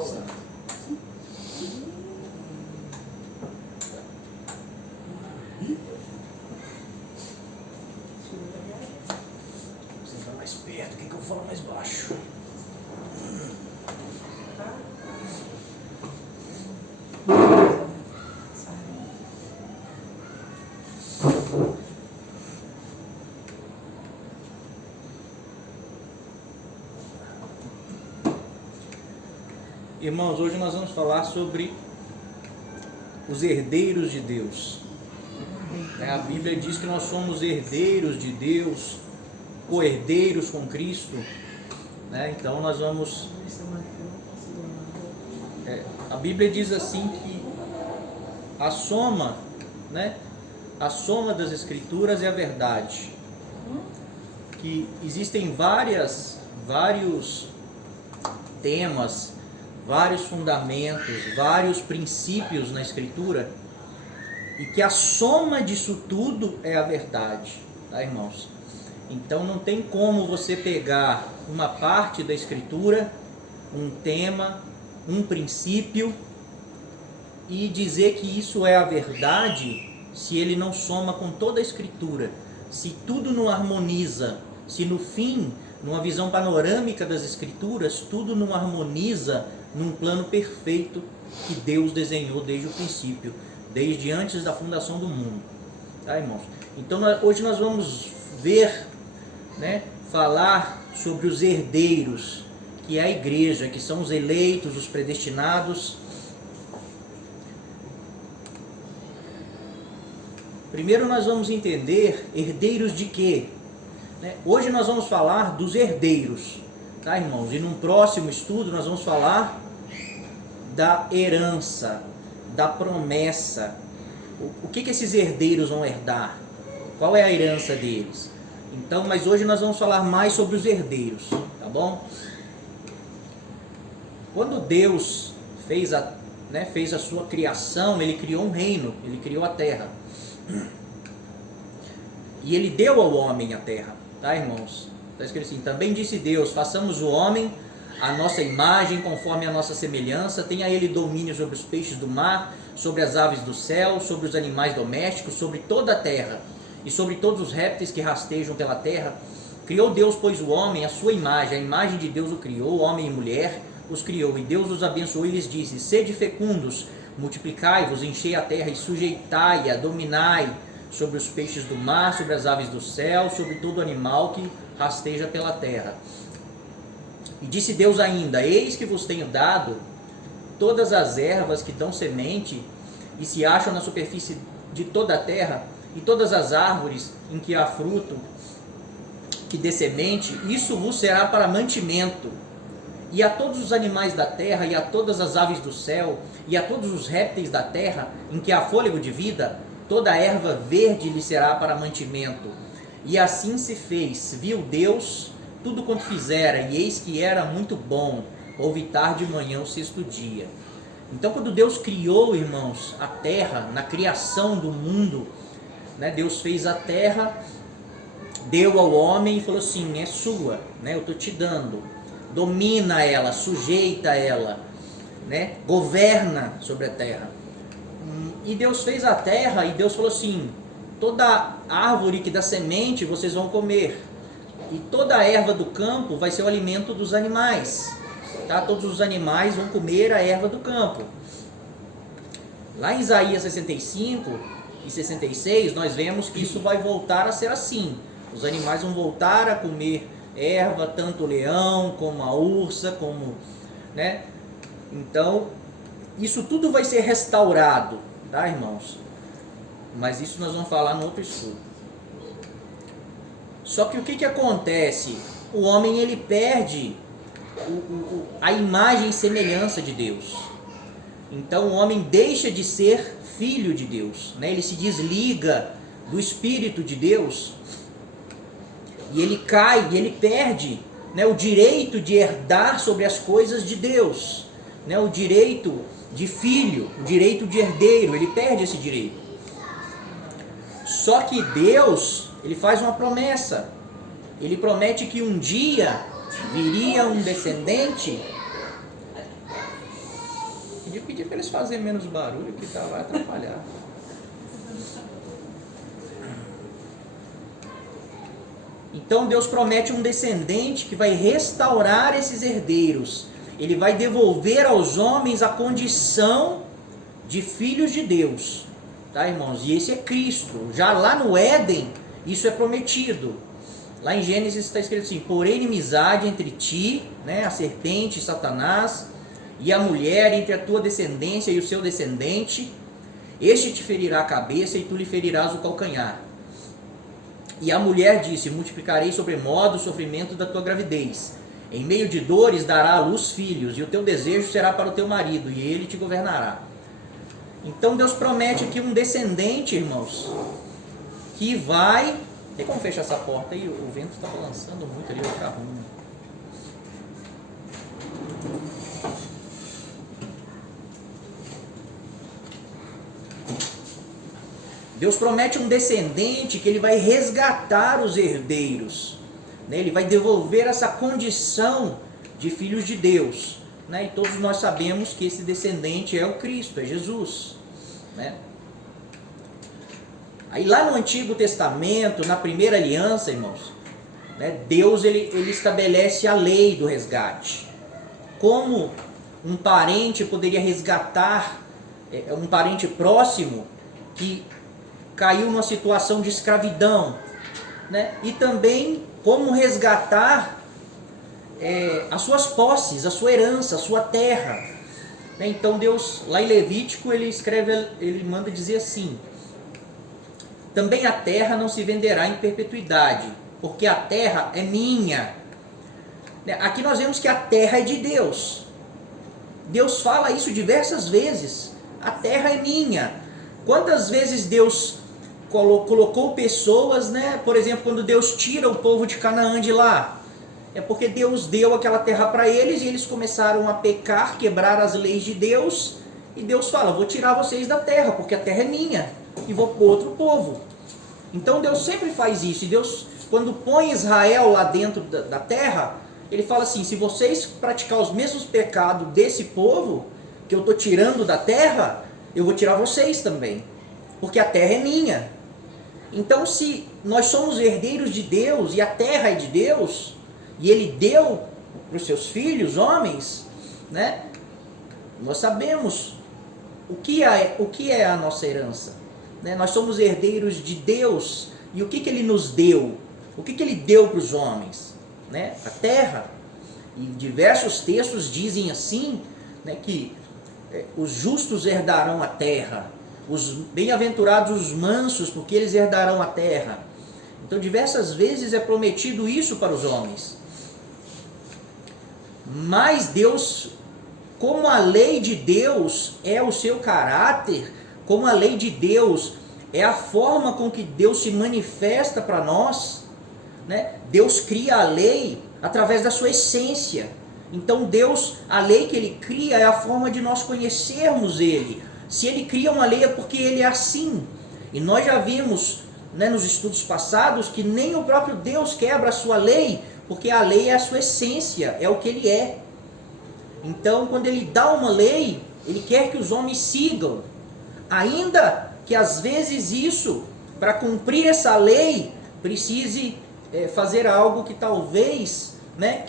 aula. Você está mais perto, que eu falo mais baixo? Irmãos, hoje nós vamos falar sobre os herdeiros de Deus. A Bíblia diz que nós somos herdeiros de Deus, co-herdeiros com Cristo. Então nós vamos... a Bíblia diz assim que a soma das Escrituras é a verdade. Que existem vários temas, vários fundamentos, vários princípios na Escritura, e que a soma disso tudo é a verdade, tá, irmãos? Então não tem como você pegar uma parte da Escritura, um tema, um princípio, e dizer que isso é a verdade, se ele não soma com toda a Escritura, se tudo não harmoniza, se no fim, numa visão panorâmica das Escrituras, tudo não harmoniza num plano perfeito que Deus desenhou desde o princípio, desde antes da fundação do mundo. Tá, irmãos? Então hoje nós vamos ver, falar sobre os herdeiros, que é a igreja, que são os eleitos, os predestinados. Primeiro nós vamos entender herdeiros de quê? Hoje nós vamos falar dos herdeiros, tá, irmãos? E num próximo estudo nós vamos falar da herança, da promessa. O que esses herdeiros vão herdar? Qual é a herança deles? Então, mas hoje nós vamos falar mais sobre os herdeiros, tá bom? Quando Deus fez a sua criação, Ele criou um reino, Ele criou a terra. E Ele deu ao homem a terra, tá, irmãos? Está escrito assim: também disse Deus, façamos o homem a nossa imagem, conforme a nossa semelhança, tenha ele domínio sobre os peixes do mar, sobre as aves do céu, sobre os animais domésticos, sobre toda a terra, e sobre todos os répteis que rastejam pela terra. Criou Deus, pois, o homem, a sua imagem, a imagem de Deus o criou, homem e mulher os criou, e Deus os abençoou e lhes disse: sede fecundos, multiplicai-vos, enchei a terra e sujeitai-a, dominai sobre os peixes do mar, sobre as aves do céu, sobre todo animal que rasteja pela terra. E disse Deus ainda: eis que vos tenho dado todas as ervas que dão semente e se acham na superfície de toda a terra, e todas as árvores em que há fruto que dê semente, isso vos será para mantimento. E a todos os animais da terra, e a todas as aves do céu, e a todos os répteis da terra, em que há fôlego de vida, toda a erva verde lhe será para mantimento. E assim se fez. Viu Deus tudo quanto fizera, e eis que era muito bom. Houve tarde e manhã o sexto dia. Então, quando Deus criou, irmãos, a terra, na criação do mundo, Deus fez a terra, deu ao homem e falou assim: é sua, eu estou te dando. Domina ela, sujeita ela, governa sobre a terra. E Deus fez a terra e Deus falou assim: toda árvore que dá semente vocês vão comer, e toda a erva do campo vai ser o alimento dos animais, tá? Todos os animais vão comer a erva do campo. Lá em Isaías 65 e 66 nós vemos que isso vai voltar a ser assim. Os animais vão voltar a comer erva, tanto o leão como a ursa, Então, isso tudo vai ser restaurado, tá, irmãos? Mas isso nós vamos falar no outro estudo. Só que o que acontece? O homem, ele perde a imagem e semelhança de Deus. Então o homem deixa de ser filho de Deus, ele se desliga do Espírito de Deus, e ele cai, e ele perde o direito de herdar sobre as coisas de Deus, o direito de filho, o direito de herdeiro, ele perde esse direito. Só que Deus, ele faz uma promessa. Ele promete que um dia viria um descendente eles fazerem menos barulho, que vai atrapalhar. Então Deus promete um descendente que vai restaurar esses herdeiros. Ele vai devolver aos homens a condição de filhos de Deus. Tá, irmãos? E esse é Cristo. Já lá no Éden, isso é prometido. Lá em Gênesis está escrito assim: porém inimizade entre ti, né, a serpente, Satanás, e a mulher, entre a tua descendência e o seu descendente. Este te ferirá a cabeça e tu lhe ferirás o calcanhar. E a mulher disse: multiplicarei sobremodo o sofrimento da tua gravidez. Em meio de dores dará à luz filhos, e o teu desejo será para o teu marido, e ele te governará. Então Deus promete aqui um descendente, irmãos, que vai... Tem como fechar essa porta aí? O vento está balançando muito ali, vai ficar ruim. Deus promete um descendente que ele vai resgatar os herdeiros, né? Ele vai devolver essa condição de filhos de Deus, né? E todos nós sabemos que esse descendente é o Cristo, é Jesus, né? Aí lá no Antigo Testamento, na primeira aliança, irmãos, né, Deus ele estabelece a lei do resgate. Como um parente poderia resgatar um parente próximo que caiu numa situação de escravidão, né? E também como resgatar as suas posses, a sua herança, a sua terra, né? Então Deus, lá em Levítico, ele manda dizer assim: também a terra não se venderá em perpetuidade, porque a terra é minha. Aqui nós vemos que a terra é de Deus. Deus fala isso diversas vezes: a terra é minha. Quantas vezes Deus colocou pessoas, né? Por exemplo, quando Deus tira o povo de Canaã de lá, é porque Deus deu aquela terra para eles e eles começaram a pecar, quebrar as leis de Deus, e Deus fala: vou tirar vocês da terra, porque a terra é minha, e vou para outro povo. Então Deus sempre faz isso. E Deus, quando põe Israel lá dentro da terra, ele fala assim: se vocês praticar os mesmos pecados desse povo que eu estou tirando da terra, eu vou tirar vocês também, porque a terra é minha. Então, se nós somos herdeiros de Deus e a terra é de Deus, e Ele deu para os seus filhos, homens, né? Nós sabemos o que é a nossa herança, né? Nós somos herdeiros de Deus. E o que Ele nos deu? O que Ele deu para os homens, né? A terra. E diversos textos dizem assim, né, que os justos herdarão a terra, os bem-aventurados os mansos, porque eles herdarão a terra. Então diversas vezes é prometido isso para os homens. Mas Deus, como a lei de Deus é o seu caráter, como a lei de Deus é a forma com que Deus se manifesta para nós, né? Deus cria a lei através da sua essência. Então Deus, a lei que Ele cria é a forma de nós conhecermos Ele. Se Ele cria uma lei é porque Ele é assim. E nós já vimos, né, nos estudos passados, que nem o próprio Deus quebra a sua lei, porque a lei é a sua essência, é o que Ele é. Então, quando Ele dá uma lei, Ele quer que os homens sigam. Ainda que às vezes isso, para cumprir essa lei, precise fazer algo que talvez, né,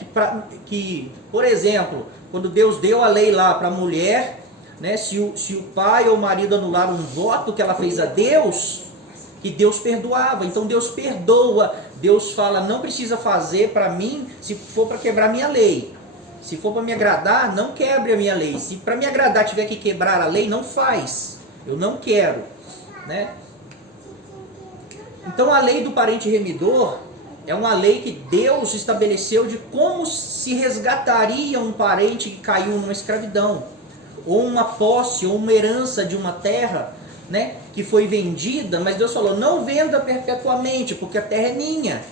que, por exemplo, quando Deus deu a lei lá para a mulher, né, se o pai ou o marido anular um voto que ela fez a Deus, que Deus perdoava. Então Deus perdoa. Deus fala: não precisa fazer para mim se for para quebrar minha lei. Se for para me agradar, não quebre a minha lei. Se para me agradar tiver que quebrar a lei, não faz. Eu não quero, né? Então a lei do parente remidor é uma lei que Deus estabeleceu de como se resgataria um parente que caiu numa escravidão, ou uma posse, ou uma herança de uma terra, né, que foi vendida, mas Deus falou: não venda perpetuamente, porque a terra é minha,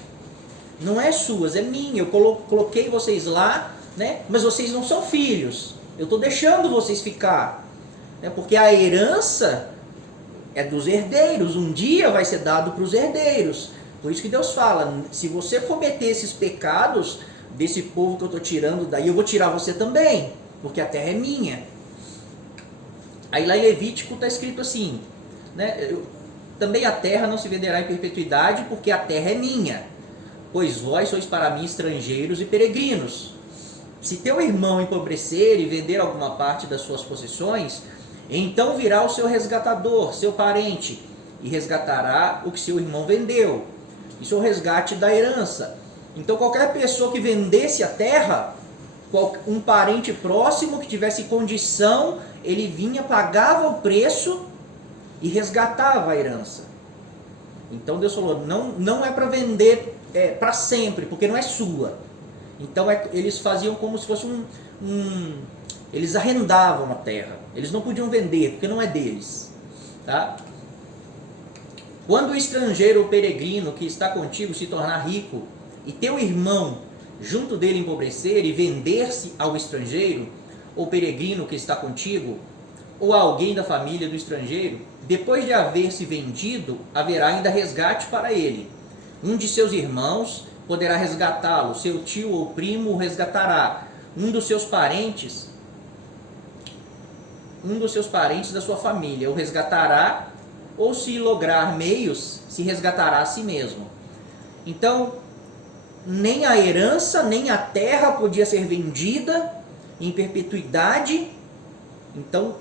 não é sua, é minha. Eu coloquei vocês lá, né, mas vocês não são filhos, eu estou deixando vocês ficar, né, porque a herança é dos herdeiros, um dia vai ser dado para os herdeiros. Por isso que Deus fala: se você cometer esses pecados desse povo que eu estou tirando daí, eu vou tirar você também, porque a terra é minha. Aí lá em Levítico está escrito assim, né? Também a terra não se venderá em perpetuidade, porque a terra é minha, pois vós sois para mim estrangeiros e peregrinos. Se teu irmão empobrecer e vender alguma parte das suas possessões, então virá o seu resgatador, seu parente, e resgatará o que seu irmão vendeu. Isso é o resgate da herança. Então qualquer pessoa que vendesse a terra, um parente próximo que tivesse condição, ele vinha, pagava o preço e resgatava a herança. Então Deus falou, não é para vender para sempre, porque não é sua. Então eles faziam como se fosse eles arrendavam a terra. Eles não podiam vender, porque não é deles. Tá? Quando o estrangeiro ou peregrino que está contigo se tornar rico, e teu irmão junto dele empobrecer e vender-se ao estrangeiro, ou peregrino que está contigo, ou a alguém da família do estrangeiro, depois de haver se vendido, haverá ainda resgate para ele. Um de seus irmãos poderá resgatá-lo, seu tio ou primo o resgatará, um dos seus parentes da sua família o resgatará, ou se lograr meios, se resgatará a si mesmo. Então, nem a herança, nem a terra podia ser vendida em perpetuidade. Então,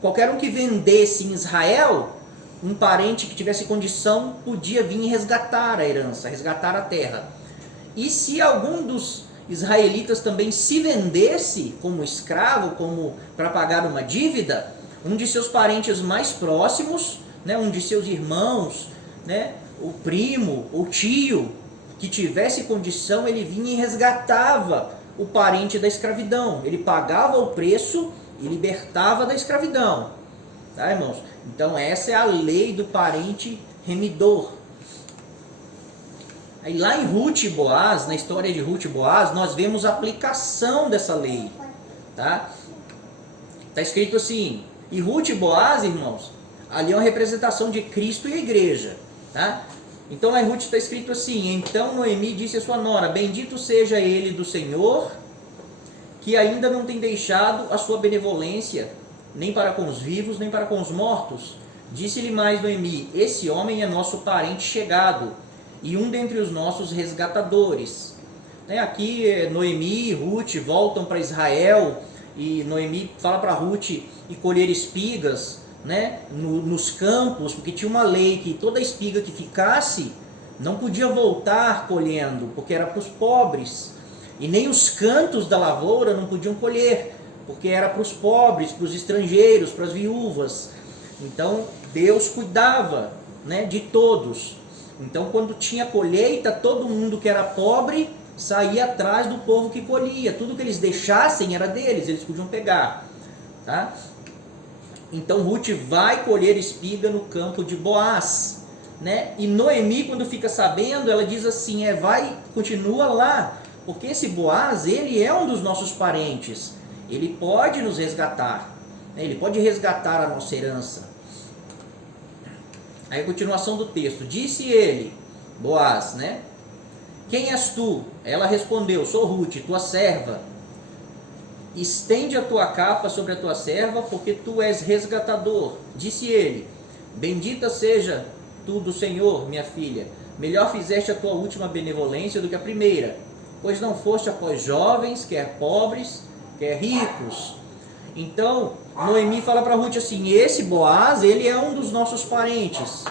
qualquer um que vendesse em Israel, um parente que tivesse condição, podia vir e resgatar a herança, resgatar a terra. E se algum dos israelitas também se vendesse como escravo, como para pagar uma dívida, um de seus parentes mais próximos, né, um de seus irmãos, né, o primo, o tio, que tivesse condição, ele vinha e resgatava o parente da escravidão. Ele pagava o preço e libertava da escravidão. Tá, irmãos? Então essa é a lei do parente remidor. Aí lá em Ruth e Boaz, na história de Ruth e Boaz, nós vemos a aplicação dessa lei. Tá? Tá escrito assim, e Ruth e Boaz, irmãos, ali é uma representação de Cristo e a igreja. Tá? Então lá em Ruth está escrito assim, então Noemi disse a sua nora, bendito seja ele do Senhor, que ainda não tem deixado a sua benevolência, nem para com os vivos, nem para com os mortos. Disse-lhe mais Noemi, esse homem é nosso parente chegado, e um dentre os nossos resgatadores. Aqui Noemi e Ruth voltam para Israel, e Noemi fala para Ruth ir colher espigas, né, nos campos, porque tinha uma lei que toda espiga que ficasse não podia voltar colhendo, porque era para os pobres. E nem os cantos da lavoura não podiam colher, porque era para os pobres, para os estrangeiros, para as viúvas. Então Deus cuidava, né, de todos. Então quando tinha colheita, todo mundo que era pobre saía atrás do povo que colhia. Tudo que eles deixassem era deles, eles podiam pegar. Tá? Então Ruth vai colher espiga no campo de Boaz. Né? E Noemi, quando fica sabendo, ela diz assim, continua lá, porque esse Boaz, ele é um dos nossos parentes, ele pode nos resgatar, né? Ele pode resgatar a nossa herança. Aí a continuação do texto, disse ele, Boaz, né? Quem és tu? Ela respondeu, sou Ruth, tua serva. Estende a tua capa sobre a tua serva, porque tu és resgatador. Disse ele, bendita seja tu do Senhor, minha filha, melhor fizeste a tua última benevolência do que a primeira, pois não foste após jovens, quer pobres, quer ricos. Então, Noemi fala para Ruth assim, esse Boaz, ele é um dos nossos parentes,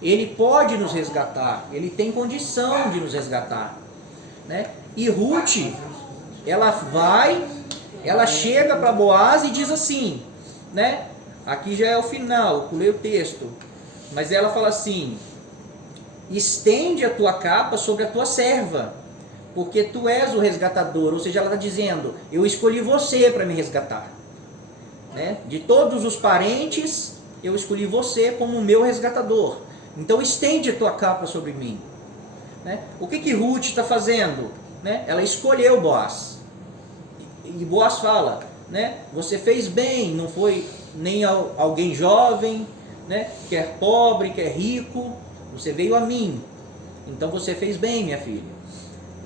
ele pode nos resgatar, ele tem condição de nos resgatar. Né? E Ruth, ela chega para Boaz e diz assim, né? Aqui já é o final, eu pulei o texto, mas ela fala assim, estende a tua capa sobre a tua serva, porque tu és o resgatador. Ou seja, ela está dizendo, eu escolhi você para me resgatar. Né? De todos os parentes, eu escolhi você como o meu resgatador. Então estende a tua capa sobre mim. Né? O que Ruth está fazendo? Né? Ela escolheu Boaz. E Boaz fala, né? Você fez bem, não foi nem alguém jovem, né? Quer pobre, quer rico, você veio a mim. Então você fez bem, minha filha.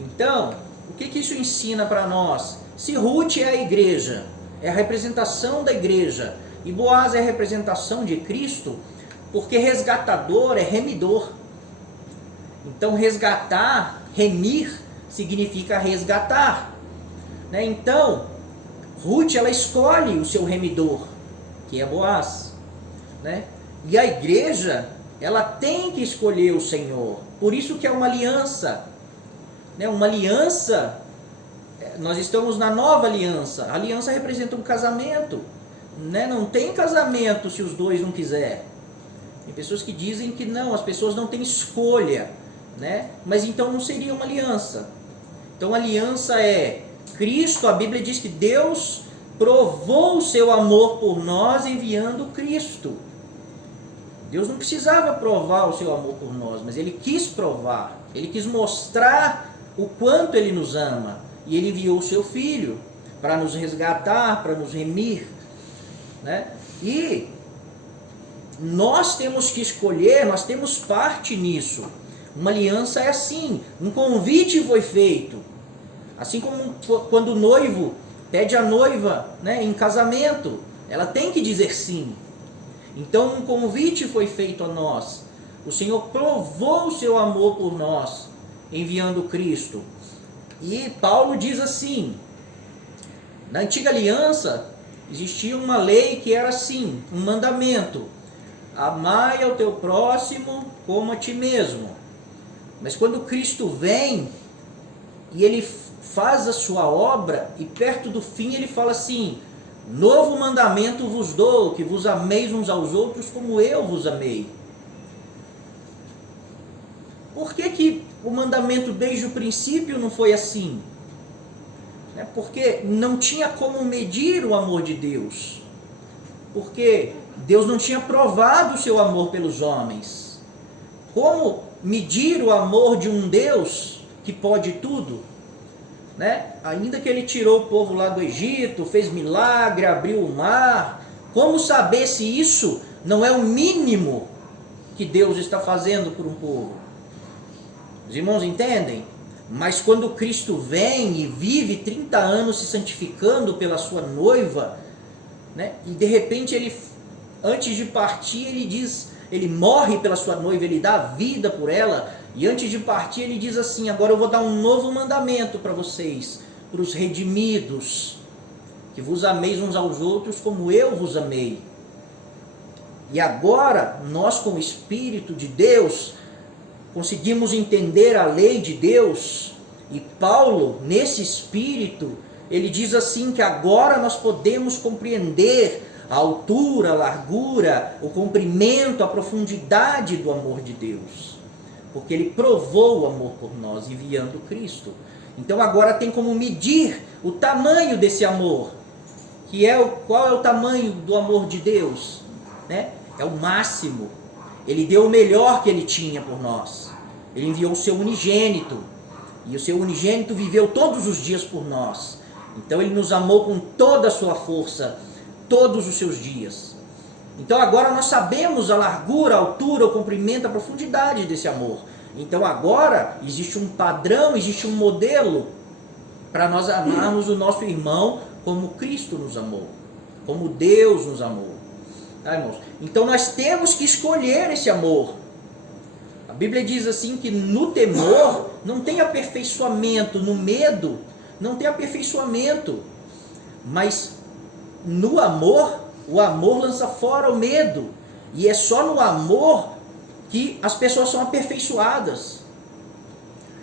Então, o que isso ensina para nós? Se Ruth é a igreja, é a representação da igreja, E Boaz é a representação de Cristo, porque resgatador é remidor. Então resgatar, remir, significa resgatar. Né? Então, Ruth, ela escolhe o seu remidor, que é Boaz. Né? E a igreja, ela tem que escolher o Senhor. Por isso que é uma aliança. Né? Uma aliança, nós estamos na nova aliança. A aliança representa um casamento. Né? Não tem casamento se os dois não quiserem. Tem pessoas que dizem que não, as pessoas não têm escolha. Né? Mas então não seria uma aliança. Então a aliança é Cristo. A Bíblia diz que Deus provou o seu amor por nós enviando Cristo. Deus não precisava provar o seu amor por nós, mas Ele quis provar. Ele quis mostrar o quanto Ele nos ama. E Ele enviou o seu Filho para nos resgatar, para nos remir. Né? E nós temos que escolher, nós temos parte nisso. Uma aliança é assim, um convite foi feito. Assim como quando o noivo pede a noiva, né, em casamento, ela tem que dizer sim. Então um convite foi feito a nós. O Senhor provou o seu amor por nós, enviando Cristo. E Paulo diz assim, na antiga aliança existia uma lei que era assim, um mandamento: amai ao teu próximo como a ti mesmo. Mas quando Cristo vem e Ele faz a sua obra, e perto do fim Ele fala assim: novo mandamento vos dou, que vos ameis uns aos outros como eu vos amei. Por que o mandamento desde o princípio não foi assim? Porque não tinha como medir o amor de Deus. Porque Deus não tinha provado o seu amor pelos homens. Como medir o amor de um Deus que pode tudo? Né? Ainda que Ele tirou o povo lá do Egito, fez milagre, abriu o mar, como saber se isso não é o mínimo que Deus está fazendo por um povo? Os irmãos entendem? Mas quando Cristo vem e vive 30 anos se santificando pela sua noiva, né? E de repente Ele, antes de partir, Ele diz, Ele morre pela sua noiva, Ele dá a vida por ela. E antes de partir Ele diz assim: agora eu vou dar um novo mandamento para vocês, para os redimidos, que vos ameis uns aos outros como eu vos amei. E agora nós, com o Espírito de Deus, conseguimos entender a lei de Deus. E Paulo, nesse Espírito, ele diz assim que agora nós podemos compreender a altura, a largura, o comprimento, a profundidade do amor de Deus. Porque Ele provou o amor por nós, enviando Cristo. Então agora tem como medir o tamanho desse amor. Qual é o tamanho do amor de Deus? Né? É o máximo. Ele deu o melhor que Ele tinha por nós. Ele enviou o seu unigênito. E o seu unigênito viveu todos os dias por nós. Então Ele nos amou com toda a sua força, todos os seus dias. Então agora nós sabemos a largura, a altura, o comprimento, a profundidade desse amor. Então agora existe um padrão, existe um modelo para nós amarmos o nosso irmão como Cristo nos amou, como Deus nos amou. Tá, irmãos? Então nós temos que escolher esse amor. A Bíblia diz assim que no temor não tem aperfeiçoamento, no medo não tem aperfeiçoamento, mas no amor, o amor lança fora o medo. E é só no amor que as pessoas são aperfeiçoadas.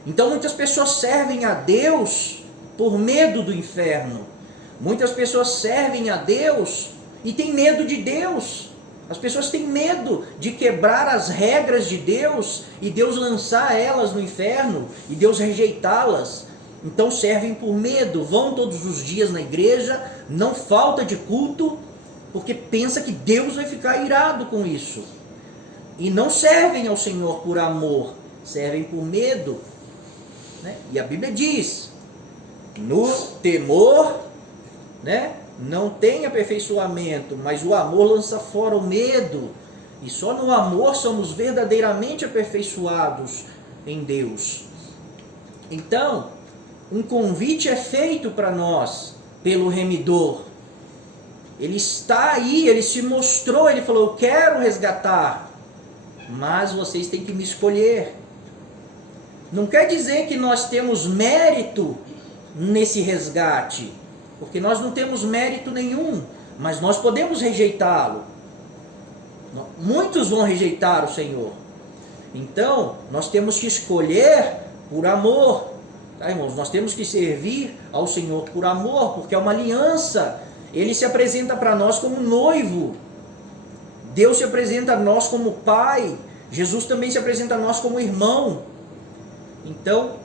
Então muitas pessoas servem a Deus por medo do inferno. Muitas pessoas servem a Deus e têm medo de Deus. As pessoas têm medo de quebrar as regras de Deus e Deus lançar elas no inferno e Deus rejeitá-las. Então servem por medo, vão todos os dias na igreja, não falta de culto, porque pensa que Deus vai ficar irado com isso. E não servem ao Senhor por amor, servem por medo. Né? E a Bíblia diz, no temor, né, não tem aperfeiçoamento, mas o amor lança fora o medo. E só no amor somos verdadeiramente aperfeiçoados em Deus. Então, um convite é feito para nós pelo remidor. Ele está aí, ele se mostrou, ele falou: eu quero resgatar, mas vocês têm que me escolher. Não quer dizer que nós temos mérito nesse resgate, porque nós não temos mérito nenhum, mas nós podemos rejeitá-lo. Muitos vão rejeitar o Senhor. Então, nós temos que escolher por amor. Tá, irmãos? Nós temos que servir ao Senhor por amor, porque é uma aliança. Ele se apresenta para nós como noivo. Deus se apresenta a nós como pai. Jesus também se apresenta a nós como irmão. Então,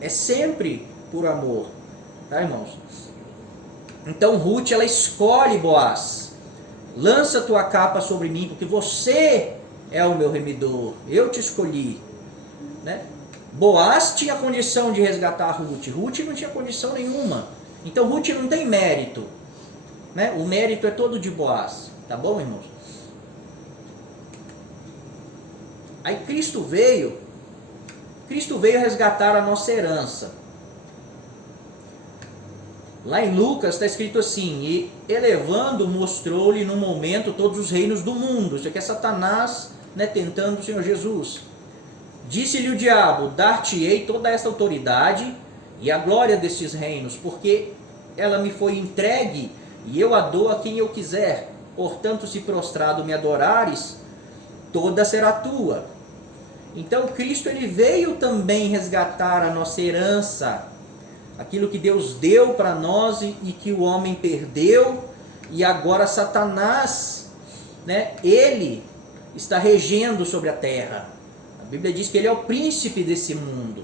é sempre por amor. Tá, irmãos? Então, Ruth, ela escolhe Boaz. Lança tua capa sobre mim, porque você é o meu remidor. Eu te escolhi. Né? Boaz tinha condição de resgatar Ruth. Ruth não tinha condição nenhuma. Então, Ruth não tem mérito. Né? O mérito é todo de Boaz. Tá bom, irmãos? Aí Cristo veio resgatar a nossa herança. Lá em Lucas está escrito assim: e elevando, mostrou-lhe no momento todos os reinos do mundo. Isso aqui é Satanás, né, tentando o Senhor Jesus. Disse-lhe o diabo: dar-te-ei toda esta autoridade e a glória destes reinos, porque ela me foi entregue e eu a dou a quem eu quiser. Portanto, se prostrado me adorares, toda será tua. Então Cristo, ele veio também resgatar a nossa herança, aquilo que Deus deu para nós e que o homem perdeu, e agora Satanás, né, ele está regendo sobre a terra. A Bíblia diz que ele é o príncipe desse mundo.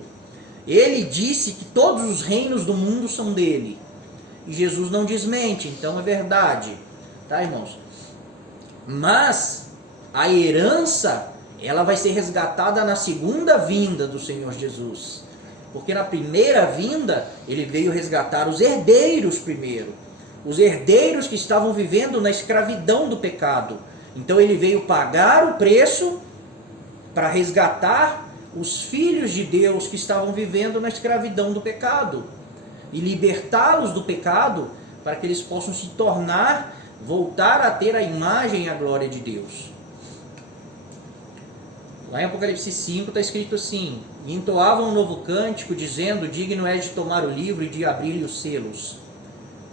Ele disse que todos os reinos do mundo são dele. E Jesus não desmente, então é verdade. Tá, irmãos? Mas a herança, ela vai ser resgatada na segunda vinda do Senhor Jesus. Porque na primeira vinda, ele veio resgatar os herdeiros primeiro. Os herdeiros que estavam vivendo na escravidão do pecado. Então ele veio pagar o preço para resgatar os filhos de Deus que estavam vivendo na escravidão do pecado. E libertá-los do pecado para que eles possam se tornar, voltar a ter a imagem e a glória de Deus. Lá em Apocalipse 5 está escrito assim: e entoavam um novo cântico, dizendo: digno és de tomar o livro e de abrir-lhe os selos,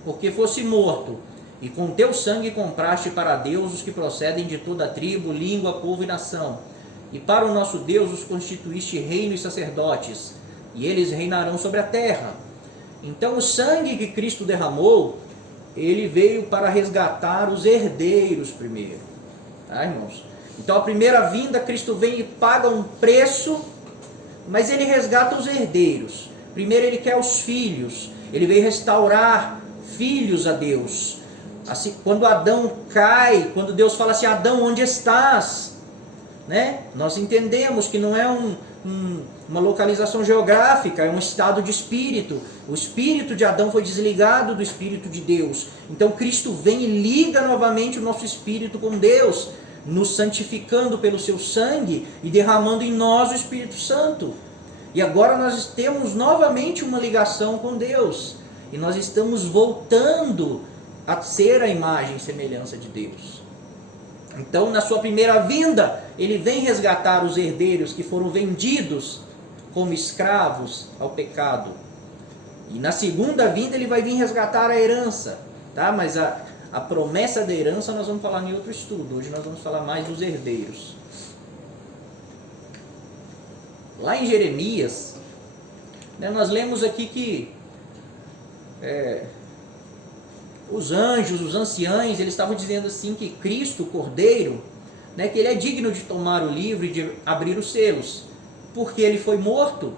porque fosse morto, e com teu sangue compraste para Deus os que procedem de toda a tribo, língua, povo e nação, e para o nosso Deus os constituíste reino e sacerdotes, e eles reinarão sobre a terra. Então o sangue que Cristo derramou, ele veio para resgatar os herdeiros primeiro. Tá, irmãos? Então a primeira vinda, Cristo vem e paga um preço, mas ele resgata os herdeiros. Primeiro ele quer os filhos, ele veio restaurar filhos a Deus. Assim, quando Adão cai, quando Deus fala assim: Adão, onde estás? Né? Nós entendemos que não é uma localização geográfica, é um estado de espírito. O espírito de Adão foi desligado do espírito de Deus. Então Cristo vem e liga novamente o nosso espírito com Deus, nos santificando pelo seu sangue e derramando em nós o Espírito Santo. E agora nós temos novamente uma ligação com Deus. E nós estamos voltando a ser a imagem e semelhança de Deus. Então, na sua primeira vinda, ele vem resgatar os herdeiros que foram vendidos como escravos ao pecado. E na segunda vinda, ele vai vir resgatar a herança. Tá? Mas a promessa da herança nós vamos falar em outro estudo. Hoje nós vamos falar mais dos herdeiros. Lá em Jeremias, né, nós lemos aqui que os anjos, os anciãos, eles estavam dizendo assim que Cristo, o Cordeiro, né, que ele é digno de tomar o livro e de abrir os selos, porque ele foi morto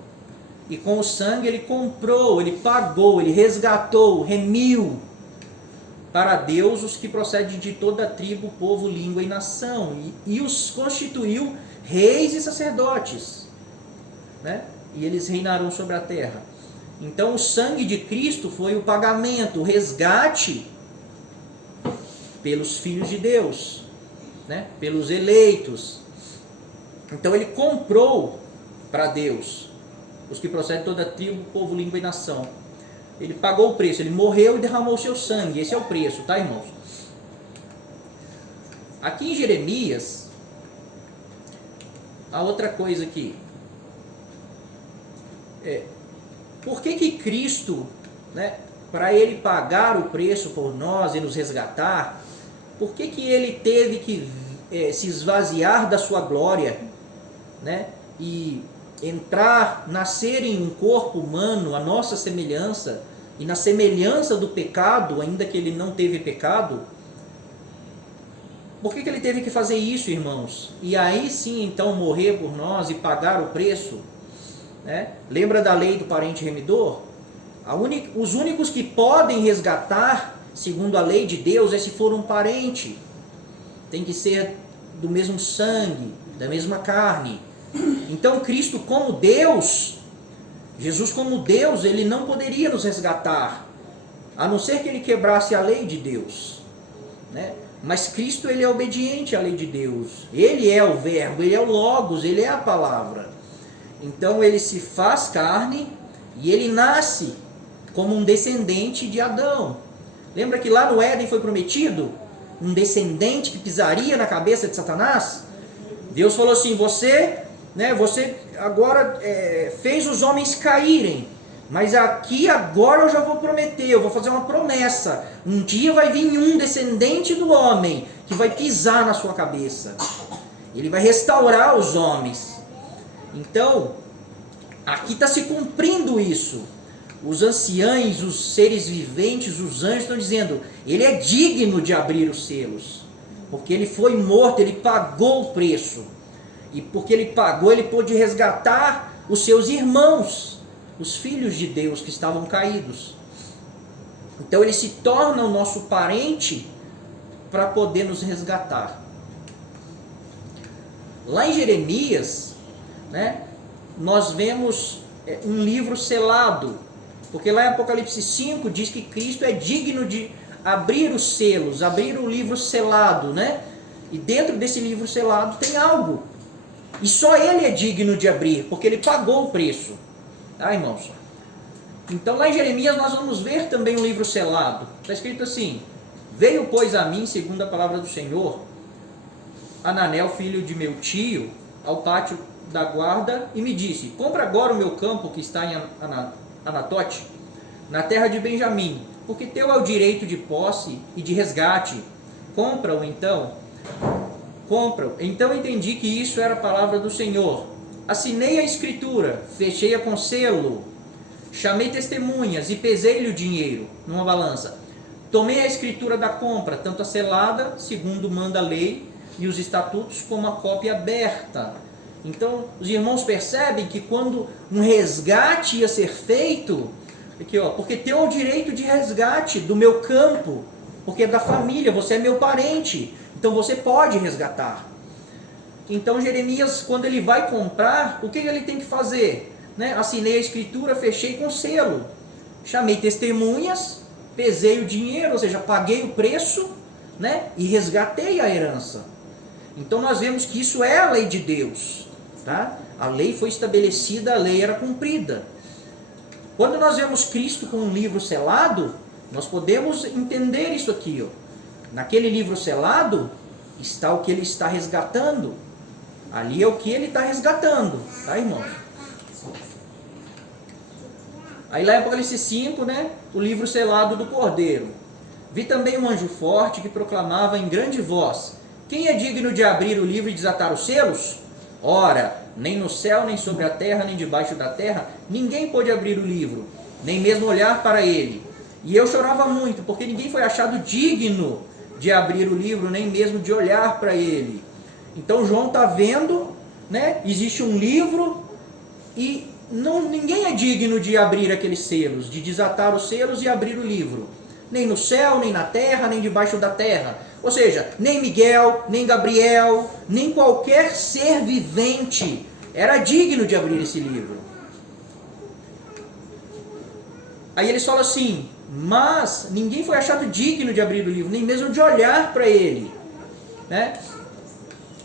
e com o sangue ele comprou, ele pagou, ele resgatou, remiu para Deus os que procedem de toda a tribo, povo, língua e nação, e os constituiu reis e sacerdotes, né? E eles reinarão sobre a terra. Então o sangue de Cristo foi o pagamento, o resgate pelos filhos de Deus, né? Pelos eleitos. Então ele comprou para Deus os que procedem de toda a tribo, povo, língua e nação. Ele pagou o preço, ele morreu e derramou o seu sangue. Esse é o preço, tá, irmãos? Aqui em Jeremias, a outra coisa aqui. Por que Cristo, né, para ele pagar o preço por nós e nos resgatar, por que ele teve que se esvaziar da sua glória, né, e entrar, nascer em um corpo humano, a nossa semelhança, e na semelhança do pecado, ainda que ele não teve pecado? Por que ele teve que fazer isso, irmãos? E aí sim, então, morrer por nós e pagar o preço? Né? Lembra da lei do parente remidor? Os únicos que podem resgatar, segundo a lei de Deus, é se for um parente. Tem que ser do mesmo sangue, da mesma carne. Então Cristo como Deus, Jesus como Deus, ele não poderia nos resgatar, a não ser que ele quebrasse a lei de Deus, né? Mas Cristo, ele é obediente à lei de Deus. Ele é o verbo, ele é o logos, ele é a palavra. Então ele se faz carne e ele nasce como um descendente de Adão. Lembra que lá no Éden foi prometido um descendente que pisaria na cabeça de Satanás? Deus falou assim: você agora fez os homens caírem, mas aqui agora eu já vou prometer, eu vou fazer uma promessa. Um dia vai vir um descendente do homem que vai pisar na sua cabeça. Ele vai restaurar os homens. Então, aqui está se cumprindo isso. Os anciãos, os seres viventes, os anjos estão dizendo: ele é digno de abrir os selos, porque ele foi morto, ele pagou o preço. E porque ele pagou, ele pôde resgatar os seus irmãos, os filhos de Deus que estavam caídos. Então ele se torna o nosso parente para poder nos resgatar. Lá em Jeremias, né, nós vemos um livro selado, porque lá em Apocalipse 5 diz que Cristo é digno de abrir os selos, abrir o livro selado, né? E dentro desse livro selado tem algo. E só ele é digno de abrir, porque ele pagou o preço. Tá, irmãos? Então lá em Jeremias nós vamos ver também um livro selado. Está escrito assim: veio, pois, a mim, segundo a palavra do Senhor, Ananel, filho de meu tio, ao pátio da guarda, e me disse: compra agora o meu campo que está em Anatote, na terra de Benjamim, porque teu é o direito de posse e de resgate. Compra-o então. Compra-o. Então entendi que isso era a palavra do Senhor. Assinei a escritura, fechei-a com selo, chamei testemunhas e pesei-lhe o dinheiro numa balança. Tomei a escritura da compra, tanto a selada, segundo manda a lei e os estatutos, como a cópia aberta. Então os irmãos percebem que quando um resgate ia ser feito, aqui, ó, porque teu é o direito de resgate do meu campo, porque é da família, você é meu parente, então você pode resgatar. Então Jeremias, quando ele vai comprar, o que ele tem que fazer? Né? Assinei a escritura, fechei com selo, chamei testemunhas, pesei o dinheiro, ou seja, paguei o preço, né? E resgatei a herança. Então nós vemos que isso é a lei de Deus. Tá? A lei foi estabelecida, a lei era cumprida. Quando nós vemos Cristo com um livro selado, nós podemos entender isso aqui. Ó. Naquele livro selado está o que ele está resgatando. Ali é o que ele está resgatando. Tá, irmãos? Aí lá em Apocalipse 5, né, o livro selado do Cordeiro. Vi também um anjo forte que proclamava em grande voz: quem é digno de abrir o livro e desatar os selos? Ora, nem no céu, nem sobre a terra, nem debaixo da terra, ninguém pôde abrir o livro, nem mesmo olhar para ele. E eu chorava muito, porque ninguém foi achado digno de abrir o livro, nem mesmo de olhar para ele. Então João está vendo, né? Existe um livro e ninguém é digno de abrir aqueles selos, de desatar os selos e abrir o livro. Nem no céu, nem na terra, nem debaixo da terra. Ou seja, nem Miguel, nem Gabriel, nem qualquer ser vivente era digno de abrir esse livro. Aí eles falam assim: mas ninguém foi achado digno de abrir o livro, nem mesmo de olhar para ele. Né?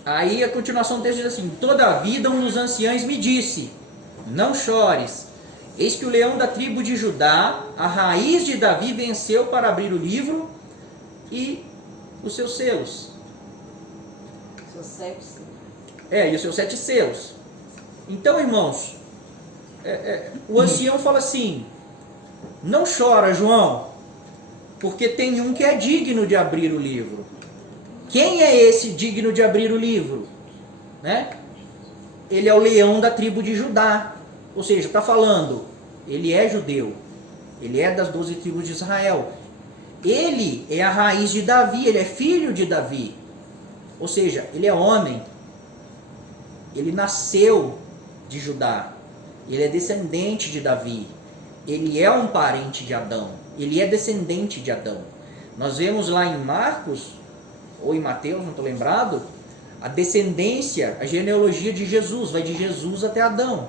Aí a continuação do texto diz assim: todavia um dos anciãos me disse: não chores. Eis que o leão da tribo de Judá, a raiz de Davi, venceu para abrir o livro e os seus selos. Seus 7 selos. E os seus 7 selos. Então, irmãos, o ancião fala assim: não chora, João, porque tem um que é digno de abrir o livro. Quem é esse digno de abrir o livro? Né? Ele é o leão da tribo de Judá. Ou seja, está falando, ele é judeu, ele é das 12 tribos de Israel. Ele é a raiz de Davi, ele é filho de Davi. Ou seja, ele é homem. Ele nasceu de Judá. Ele é descendente de Davi. Ele é um parente de Adão. Ele é descendente de Adão. Nós vemos lá em Marcos, ou em Mateus, não estou lembrado, a descendência, a genealogia de Jesus, vai de Jesus até Adão.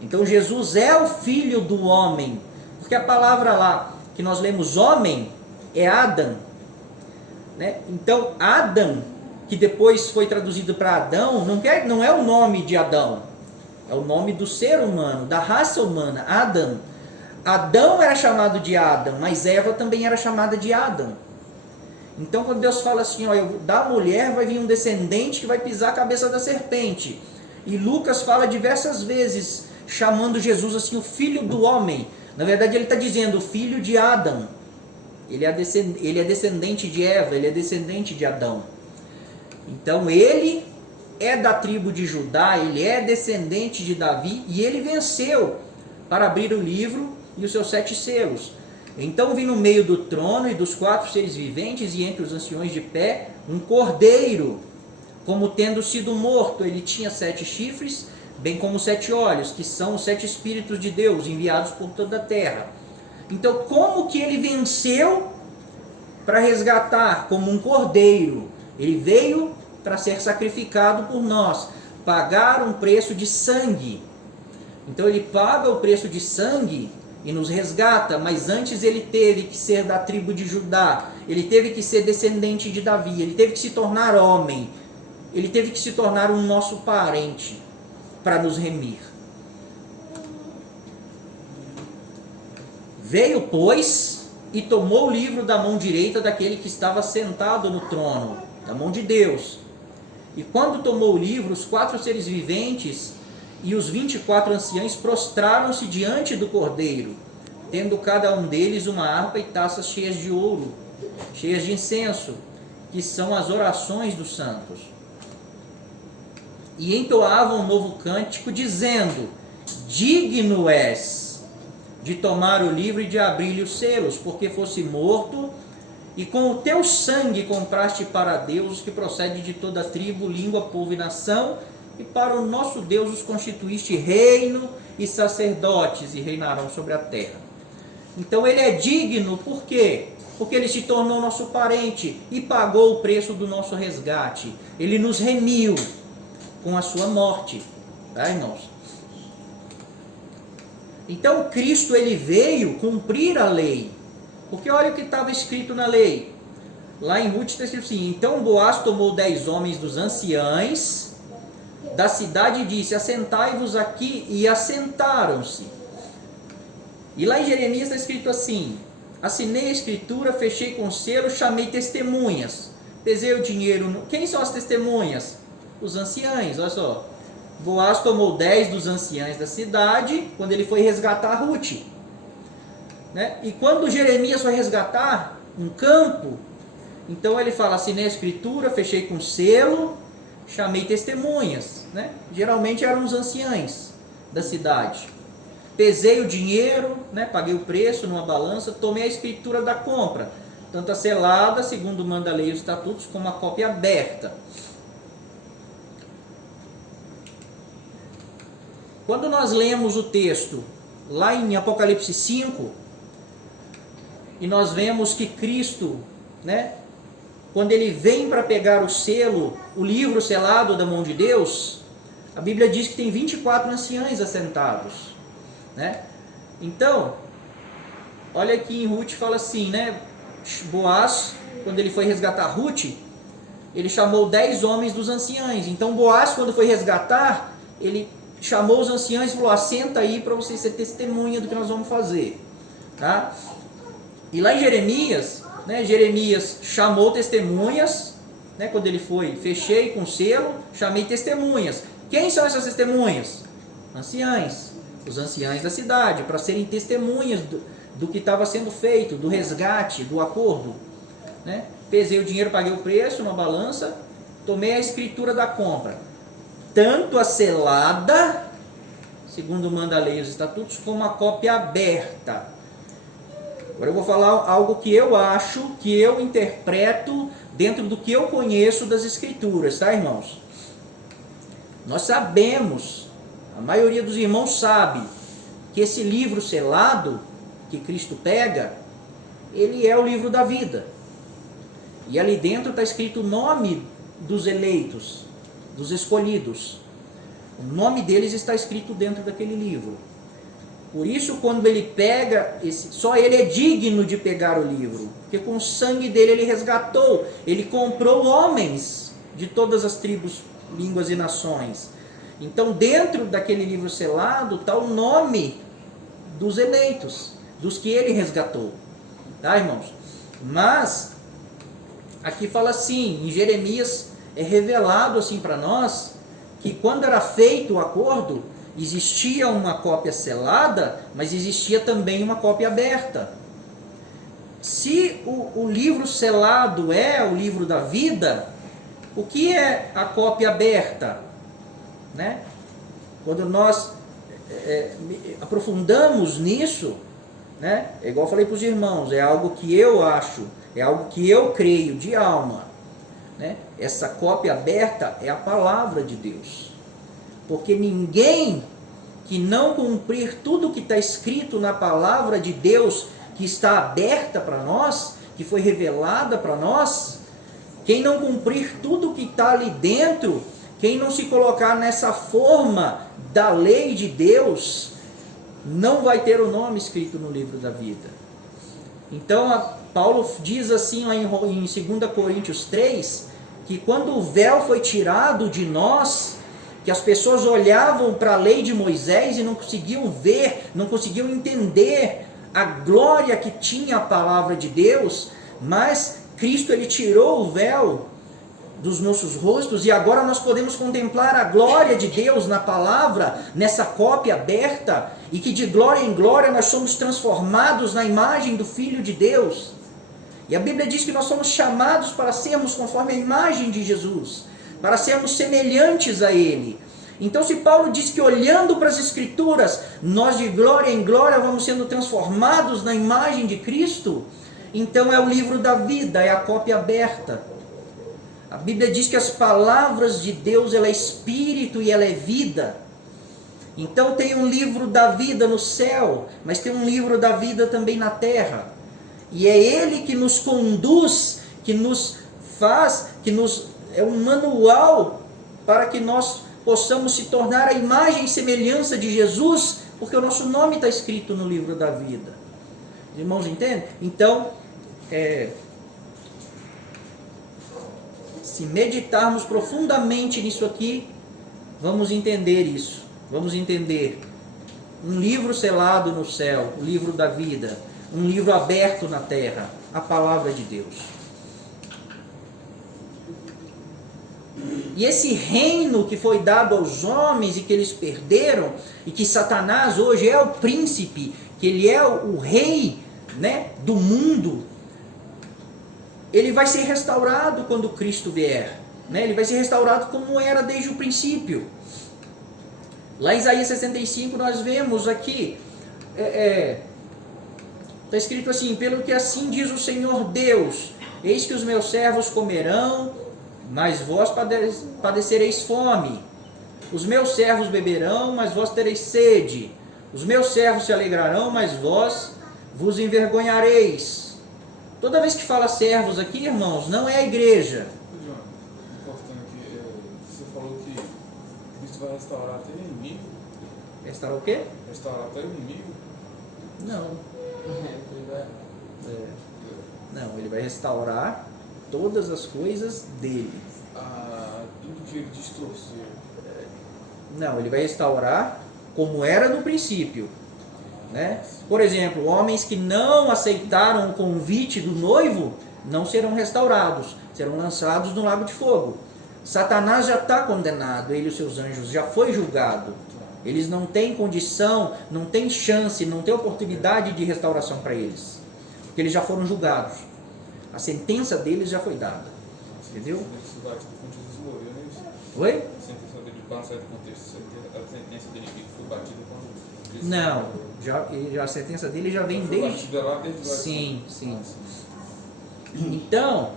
Então Jesus é o filho do homem, porque a palavra lá que nós lemos homem é Adam, né? Então Adam, que depois foi traduzido para Adão, não é o nome de Adão, é o nome do ser humano, da raça humana, Adam. Adão era chamado de Adam, mas Eva também era chamada de Adam. Então quando Deus fala assim, ó, da mulher vai vir um descendente que vai pisar a cabeça da serpente. E Lucas fala diversas vezes, chamando Jesus assim, o filho do homem. Na verdade ele está dizendo, o filho de Adão. Ele é descendente de Eva, ele é descendente de Adão. Então ele é da tribo de Judá, ele é descendente de Davi, e ele venceu para abrir o livro e os seus 7 selos. Então vi no meio do trono e dos 4 seres viventes e entre os anciões de pé um cordeiro, como tendo sido morto. Ele tinha 7 chifres, bem como 7 olhos, que são os 7 Espíritos de Deus enviados por toda a terra. Então como que ele venceu para resgatar como um cordeiro? Ele veio para ser sacrificado por nós, pagar um preço de sangue. Então ele paga o preço de sangue e nos resgata, mas antes ele teve que ser da tribo de Judá, ele teve que ser descendente de Davi, ele teve que se tornar homem, ele teve que se tornar um nosso parente para nos remir. Veio, pois, e tomou o livro da mão direita daquele que estava sentado no trono, da mão de Deus. E quando tomou o livro, os 4 seres viventes e os 24 anciãos prostraram-se diante do cordeiro, tendo cada um deles uma harpa e taças cheias de ouro, cheias de incenso, que são as orações dos santos. E entoavam um novo cântico, dizendo: digno és de tomar o livro e de abrir-lhe os selos, porque fosse morto, e com o teu sangue compraste para Deus os que procedem de toda tribo, língua, povo e nação, e para o nosso Deus os constituíste reino e sacerdotes, e reinarão sobre a terra. Então ele é digno, por quê? Porque ele se tornou nosso parente e pagou o preço do nosso resgate. Ele nos remiu com a sua morte, tá, irmãos? Então Cristo ele veio cumprir a lei, porque olha o que estava escrito na lei. Lá em Ruth está escrito assim: então Boaz tomou 10 homens dos anciães da cidade e disse: assentai-vos aqui, e assentaram-se. E lá em Jeremias está escrito assim: assinei a escritura, fechei com selo, chamei testemunhas, pesei o dinheiro. Quem são as testemunhas? Os anciães, olha só. Boaz tomou 10 dos anciães da cidade quando ele foi resgatar Ruth, né? E quando Jeremias foi resgatar um campo, então ele fala: assinei a escritura, fechei com selo, chamei testemunhas, né? Geralmente eram os anciães da cidade. Pesei o dinheiro, né? Paguei o preço numa balança, tomei a escritura da compra, tanto a selada, segundo manda a lei e os estatutos, como a cópia aberta. Quando nós lemos o texto lá em Apocalipse 5, e nós vemos que Cristo, né, quando ele vem para pegar o selo, o livro selado da mão de Deus, a Bíblia diz que tem 24 anciães assentados, né? Então, olha aqui em Ruth, fala assim, né? Boaz, quando ele foi resgatar Ruth, ele chamou 10 homens dos anciães. Então Boaz, quando foi resgatar, ele chamou os anciãos e falou: assenta aí para vocês ser testemunha do que nós vamos fazer. Tá? E lá em Jeremias, né, Jeremias chamou testemunhas, né, quando ele foi, fechei com selo, chamei testemunhas. Quem são essas testemunhas? Anciães, os anciães da cidade, para serem testemunhas do que estava sendo feito, do resgate, do acordo. Né? Pesei o dinheiro, paguei o preço na balança, tomei a escritura da compra, tanto a selada, segundo manda a lei e os estatutos, como a cópia aberta. Agora eu vou falar algo que eu acho, que eu interpreto dentro do que eu conheço das escrituras, tá, irmãos? Nós sabemos, a maioria dos irmãos sabe, que esse livro selado que Cristo pega, ele é o livro da vida. E ali dentro está escrito o nome dos eleitos, dos escolhidos. O nome deles está escrito dentro daquele livro. Por isso, quando ele pega, só ele é digno de pegar o livro. Porque com o sangue dele ele resgatou, ele comprou homens de todas as tribos, línguas e nações. Então, dentro daquele livro selado está o nome dos eleitos, dos que ele resgatou. Tá, irmãos? Mas, aqui fala assim, em Jeremias é revelado assim para nós, que quando era feito o acordo, existia uma cópia selada, mas existia também uma cópia aberta. Se o livro selado é o livro da vida, o que é a cópia aberta? Né? Quando nós aprofundamos nisso, né? É igual eu falei para os irmãos, é algo que eu acho, é algo que eu creio de alma. Né? Essa cópia aberta é a palavra de Deus. Porque ninguém que não cumprir tudo que está escrito na palavra de Deus, que está aberta para nós, que foi revelada para nós, quem não cumprir tudo que está ali dentro, quem não se colocar nessa forma da lei de Deus, não vai ter o nome escrito no livro da vida. Então, Paulo diz assim lá em 2 Coríntios 3, que quando o véu foi tirado de nós, que as pessoas olhavam para a lei de Moisés e não conseguiam ver, não conseguiam entender a glória que tinha a palavra de Deus, mas Cristo ele tirou o véu dos nossos rostos e agora nós podemos contemplar a glória de Deus na palavra, nessa cópia aberta, e que de glória em glória nós somos transformados na imagem do Filho de Deus. E a Bíblia diz que nós somos chamados para sermos conforme a imagem de Jesus, para sermos semelhantes a Ele. Então, se Paulo diz que olhando para as Escrituras, nós de glória em glória vamos sendo transformados na imagem de Cristo, então é o livro da vida, é a cópia aberta. A Bíblia diz que as palavras de Deus, ela é espírito e ela é vida. Então tem um livro da vida no céu, mas tem um livro da vida também na terra. E é Ele que nos conduz, que nos faz, é um manual para que nós possamos se tornar a imagem e semelhança de Jesus, porque o nosso nome está escrito no livro da vida. Os irmãos entendem? Então, se meditarmos profundamente nisso aqui, vamos entender isso. Vamos entender um livro selado no céu, o livro da vida, um livro aberto na terra, a palavra de Deus. E esse reino que foi dado aos homens e que eles perderam, e que Satanás hoje é o príncipe, que ele é o rei, né, do mundo, ele vai ser restaurado quando Cristo vier. Né? Ele vai ser restaurado como era desde o princípio. Lá em Isaías 65 nós vemos aqui, está escrito assim: pelo que assim diz o Senhor Deus, eis que os meus servos comerão, mas vós padecereis fome. Os meus servos beberão, mas vós tereis sede. Os meus servos se alegrarão, mas vós vos envergonhareis. Toda vez que fala servos aqui, irmãos, não é a igreja. Importante aqui, você falou que Cristo vai restaurar até o inimigo. Restaurar o quê? Restaurar até o inimigo? Não. Não, ele vai restaurar todas as coisas dele. Tudo que ele distorceu. Não, ele vai restaurar como era no princípio. Né? Por exemplo, homens que não aceitaram o convite do noivo não serão restaurados, serão lançados no lago de fogo. Satanás já está condenado, ele e os seus anjos, já foi julgado. Eles não têm condição, não têm chance, não têm oportunidade de restauração para eles, porque eles já foram julgados. A sentença deles já foi dada. Entendeu? Oi? A sentença dele passa no contexto, a sentença dele que foi batida quando... Não, a sentença dele já vem desde... Sim, sim. Então,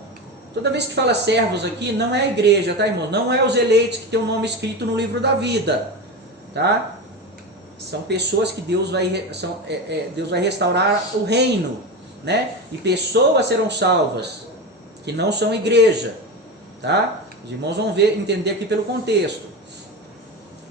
toda vez que fala servos aqui, não é a igreja, tá, irmão? Não é os eleitos que tem o nome escrito no livro da vida, tá? São pessoas que Deus vai restaurar o reino, né? E pessoas serão salvas, que não são igreja, tá? Os irmãos vão entender aqui pelo contexto.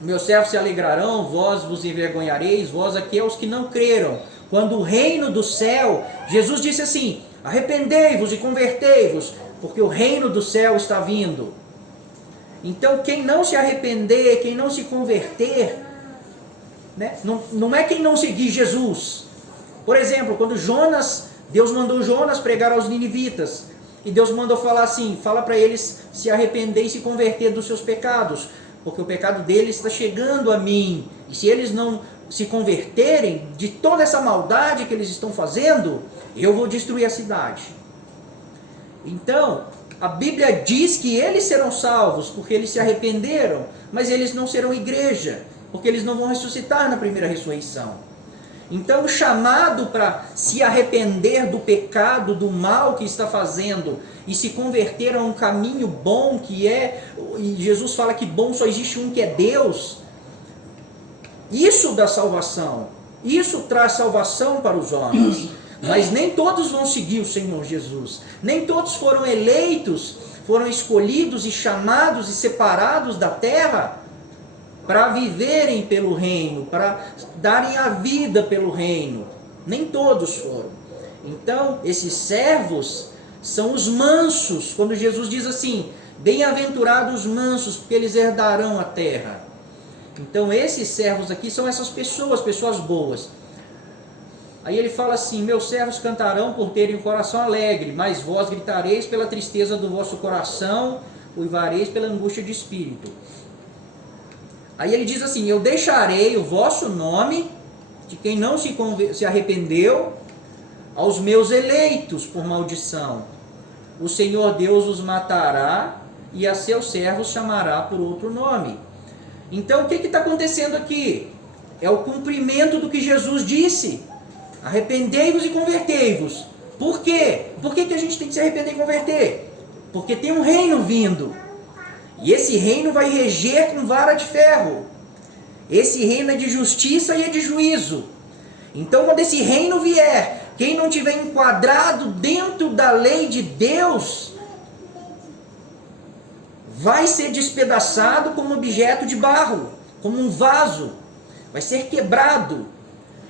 Meus servos se alegrarão, vós vos envergonhareis, vós aqui é os que não creram. Quando o reino do céu, Jesus disse assim, arrependei-vos e convertei-vos, porque o reino do céu está vindo. Então quem não se arrepender, quem não se converter, né, não é quem não seguir Jesus. Por exemplo, quando Deus mandou Jonas pregar aos ninivitas, e Deus mandou falar assim, fala para eles se arrepender e se converter dos seus pecados, porque o pecado deles está chegando a mim, e se eles não se converterem de toda essa maldade que eles estão fazendo, eu vou destruir a cidade. Então, a Bíblia diz que eles serão salvos, porque eles se arrependeram, mas eles não serão igreja, porque eles não vão ressuscitar na primeira ressurreição. Então o chamado para se arrepender do pecado, do mal que está fazendo e se converter a um caminho bom que é, e Jesus fala que bom só existe um que é Deus, isso dá salvação, isso traz salvação para os homens, mas nem todos vão seguir o Senhor Jesus, nem todos foram eleitos, foram escolhidos e chamados e separados da terra para viverem pelo reino, para darem a vida pelo reino. Nem todos foram. Então, esses servos são os mansos. Quando Jesus diz assim, bem-aventurados os mansos, porque eles herdarão a terra. Então, esses servos aqui são essas pessoas boas. Aí ele fala assim, meus servos cantarão por terem o coração alegre, mas vós gritareis pela tristeza do vosso coração, uivareis pela angústia de espírito. Aí ele diz assim, eu deixarei o vosso nome, de quem não se arrependeu, aos meus eleitos por maldição. O Senhor Deus os matará e a seus servos chamará por outro nome. Então o que está acontecendo aqui? É o cumprimento do que Jesus disse. Arrependei-vos e convertei-vos. Por quê? Por que a gente tem que se arrepender e converter? Porque tem um reino vindo. E esse reino vai reger com vara de ferro. Esse reino é de justiça e é de juízo. Então, quando esse reino vier, quem não tiver enquadrado dentro da lei de Deus, vai ser despedaçado como objeto de barro, como um vaso. Vai ser quebrado.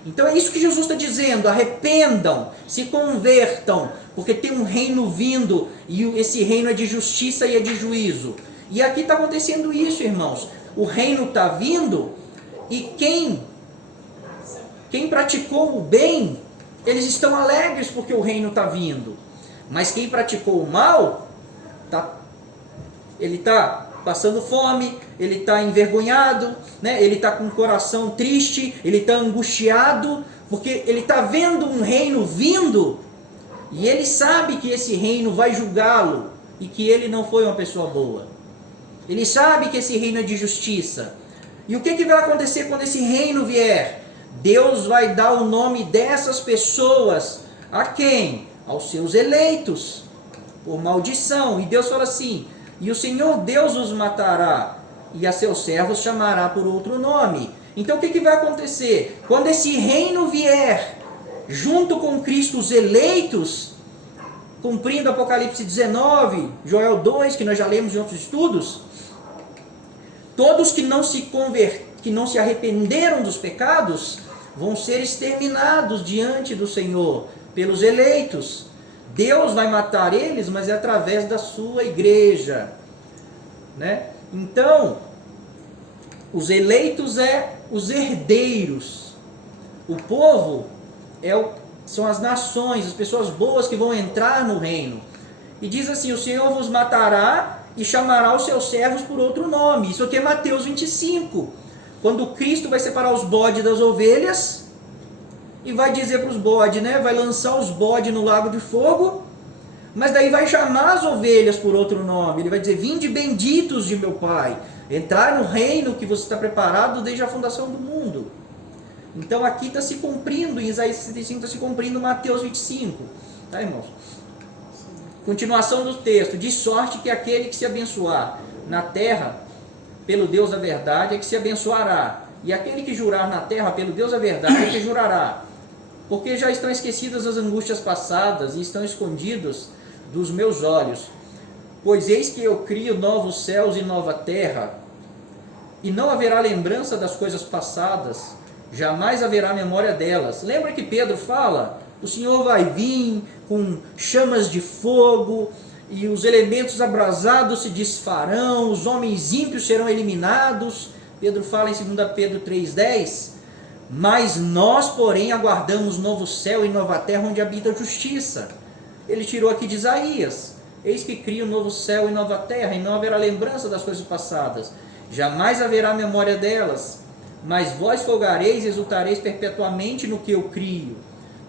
Então é isso que Jesus está dizendo, arrependam, se convertam, porque tem um reino vindo, e esse reino é de justiça e é de juízo. E aqui está acontecendo isso, irmãos. O reino está vindo e quem praticou o bem, eles estão alegres porque o reino está vindo. Mas quem praticou o mal, ele está passando fome, ele está envergonhado, né? Ele está com o coração triste, ele está angustiado, porque ele está vendo um reino vindo e ele sabe que esse reino vai julgá-lo e que ele não foi uma pessoa boa. Ele sabe que esse reino é de justiça. E o que vai acontecer quando esse reino vier? Deus vai dar o nome dessas pessoas a quem? Aos seus eleitos, por maldição. E Deus fala assim, e o Senhor Deus os matará, e a seus servos chamará por outro nome. Então o que vai acontecer? Quando esse reino vier, junto com Cristo os eleitos, cumprindo Apocalipse 19, Joel 2, que nós já lemos em outros estudos, todos que não se arrependeram dos pecados vão ser exterminados diante do Senhor pelos eleitos. Deus vai matar eles, mas é através da sua igreja, né? Então, Os eleitos os herdeiros. O povo são as nações, as pessoas boas que vão entrar no reino. E diz assim: o Senhor vos matará e chamará os seus servos por outro nome. Isso aqui é Mateus 25. Quando Cristo vai separar os bodes das ovelhas e vai dizer para os bodes, né? Vai lançar os bodes no lago de fogo, mas daí vai chamar as ovelhas por outro nome. Ele vai dizer: vinde benditos de meu Pai, entrar no reino que você está preparado desde a fundação do mundo. Então aqui está se cumprindo, em Isaías 65 está se cumprindo Mateus 25. Tá, irmãos? Continuação do texto: de sorte que aquele que se abençoar na terra pelo Deus da verdade é que se abençoará, e aquele que jurar na terra pelo Deus da verdade é que jurará, porque já estão esquecidas as angústias passadas e estão escondidos dos meus olhos. Pois eis que eu crio novos céus e nova terra, e não haverá lembrança das coisas passadas, jamais haverá memória delas. Lembra que Pedro fala: o Senhor vai vir com chamas de fogo, e os elementos abrasados se desfarão, os homens ímpios serão eliminados. Pedro fala em 2 Pedro 3,10: mas nós, porém, aguardamos novo céu e nova terra onde habita a justiça. Ele tirou aqui de Isaías: eis que crio novo céu e nova terra, e não haverá lembrança das coisas passadas, jamais haverá memória delas. Mas vós folgareis e exultareis perpetuamente no que eu crio,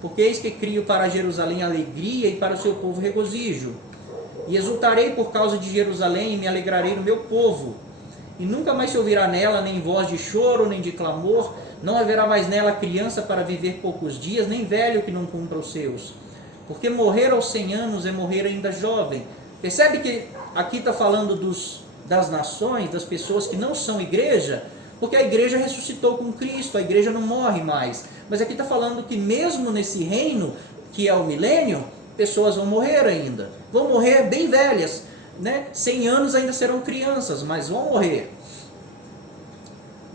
porque eis que crio para Jerusalém alegria e para o seu povo regozijo. E exultarei por causa de Jerusalém e me alegrarei no meu povo. E nunca mais se ouvirá nela nem voz de choro, nem de clamor. Não haverá mais nela criança para viver poucos dias, nem velho que não cumpra os seus. Porque morrer aos 100 anos é morrer ainda jovem. Percebe que aqui está falando das nações, das pessoas que não são igreja, porque a igreja ressuscitou com Cristo, a igreja não morre mais. Mas aqui está falando que mesmo nesse reino, que é o milênio, pessoas vão morrer ainda. Vão morrer bem velhas, né? 100 anos ainda serão crianças, mas vão morrer.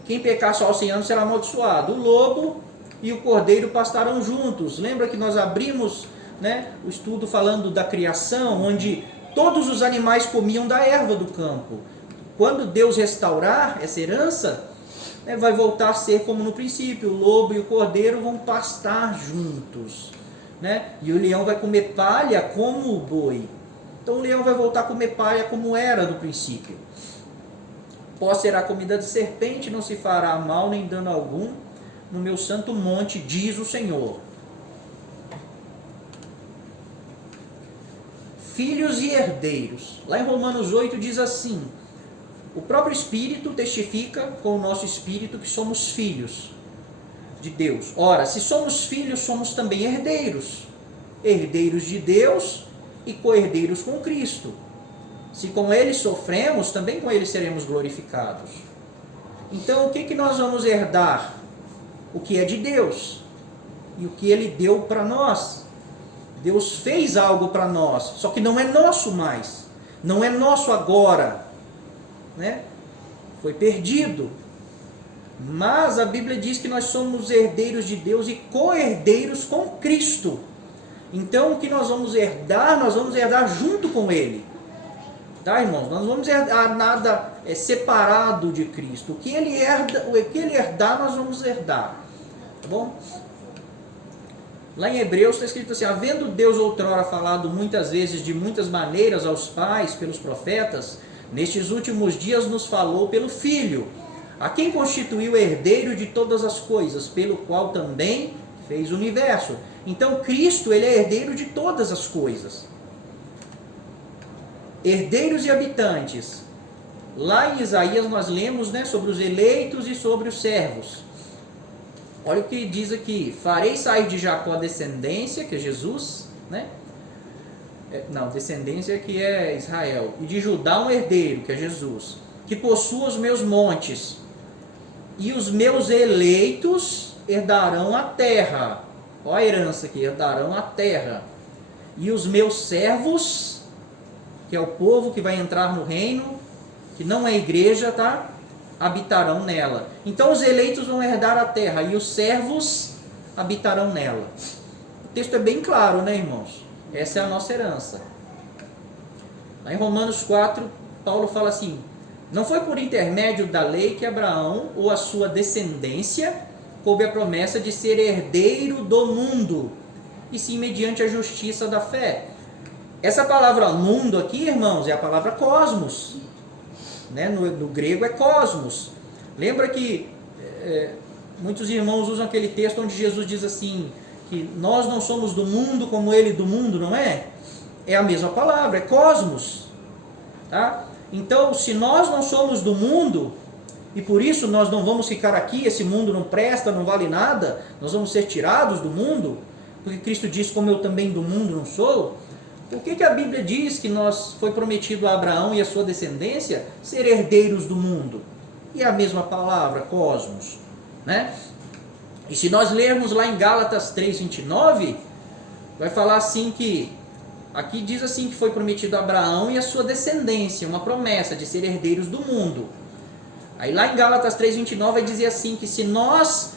Quem pecar só aos 100 anos será amaldiçoado. O lobo e o cordeiro pastarão juntos. Lembra que nós abrimos, né, o estudo falando da criação, onde todos os animais comiam da erva do campo. Quando Deus restaurar essa herança, né, vai voltar a ser como no princípio. O lobo e o cordeiro vão pastar juntos, né? E o leão vai comer palha como o boi. Então o leão vai voltar a comer palha como era no princípio. Pó será comida de serpente, não se fará mal nem dano algum no meu santo monte, diz o Senhor. Filhos e herdeiros. Lá em Romanos 8 diz assim: o próprio Espírito testifica com o nosso Espírito que somos filhos de Deus. Ora, se somos filhos, somos também herdeiros. Herdeiros de Deus e co-herdeiros com Cristo. Se com Ele sofremos, também com Ele seremos glorificados. Então, o que nós vamos herdar? O que é de Deus e o que Ele deu para nós. Deus fez algo para nós, só que não é nosso mais. Não é nosso agora, né? Foi perdido. Mas a Bíblia diz que nós somos herdeiros de Deus e co-herdeiros com Cristo. Então, o que nós vamos herdar junto com Ele. Tá, irmãos? Nós não vamos herdar nada separado de Cristo. O que Ele herdar, nós vamos herdar. Tá bom? Lá em Hebreus está escrito assim: havendo Deus outrora falado muitas vezes de muitas maneiras aos pais pelos profetas, nestes últimos dias nos falou pelo Filho, a quem constituiu herdeiro de todas as coisas, pelo qual também fez o universo. Então Cristo, Ele é herdeiro de todas as coisas. Herdeiros e habitantes. Lá em Isaías nós lemos, né, sobre os eleitos e sobre os servos. Olha o que diz aqui: farei sair de Jacó a descendência, que é Jesus, né? Não, descendência que é Israel, e de Judá um herdeiro, que é Jesus, que possua os meus montes, e os meus eleitos herdarão a terra. Olha a herança aqui: herdarão a terra. E os meus servos, que é o povo que vai entrar no reino, que não é igreja, tá? Habitarão nela. Então os eleitos vão herdar a terra e os servos habitarão nela. O texto é bem claro, né, irmãos? Essa é a nossa herança. Lá em Romanos 4, Paulo fala assim: Não foi por intermédio da lei que Abraão ou a sua descendência coube a promessa de ser herdeiro do mundo, e sim mediante a justiça da fé. Essa palavra mundo aqui, irmãos, é a palavra cosmos. Né? No grego é cosmos. Lembra que muitos irmãos usam aquele texto onde Jesus diz assim, que nós não somos do mundo como ele do mundo, não é? É a mesma palavra, é cosmos. Tá? Então, se nós não somos do mundo, e por isso nós não vamos ficar aqui, esse mundo não presta, não vale nada, nós vamos ser tirados do mundo, porque Cristo diz, como eu também do mundo não sou. Por que a Bíblia diz que foi prometido a Abraão e a sua descendência ser herdeiros do mundo? E é a mesma palavra, cosmos. Né? E se nós lermos lá em Gálatas 3:29, vai falar assim que, aqui diz assim que foi prometido a Abraão e a sua descendência, uma promessa de ser herdeiros do mundo. Aí lá em Gálatas 3:29 vai dizer assim que se nós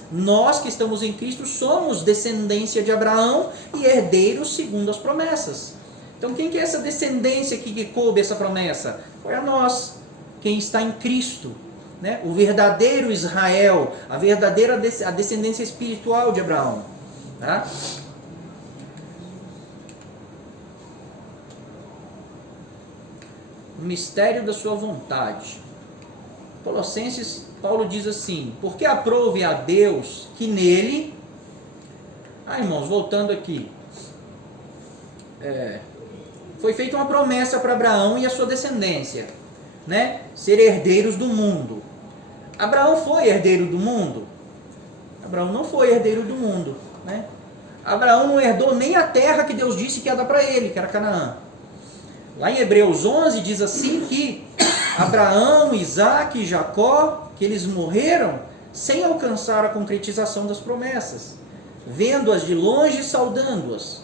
que estamos em Cristo somos descendência de Abraão e herdeiros segundo as promessas. Então quem que é essa descendência que coube essa promessa? Foi a nós, quem está em Cristo. Né? O verdadeiro Israel, a verdadeira a descendência espiritual de Abraão. Tá? O mistério da sua vontade. Colossenses, Paulo diz assim, porque aprove a Deus que nele... irmãos, voltando aqui. Foi feita uma promessa para Abraão e a sua descendência. Né? Ser herdeiros do mundo. Abraão foi herdeiro do mundo? Abraão não foi herdeiro do mundo. Né? Abraão não herdou nem a terra que Deus disse que ia dar para ele, que era Canaã. Lá em Hebreus 11 diz assim que Abraão, Isaac e Jacó, que eles morreram sem alcançar a concretização das promessas, vendo-as de longe e saudando-as.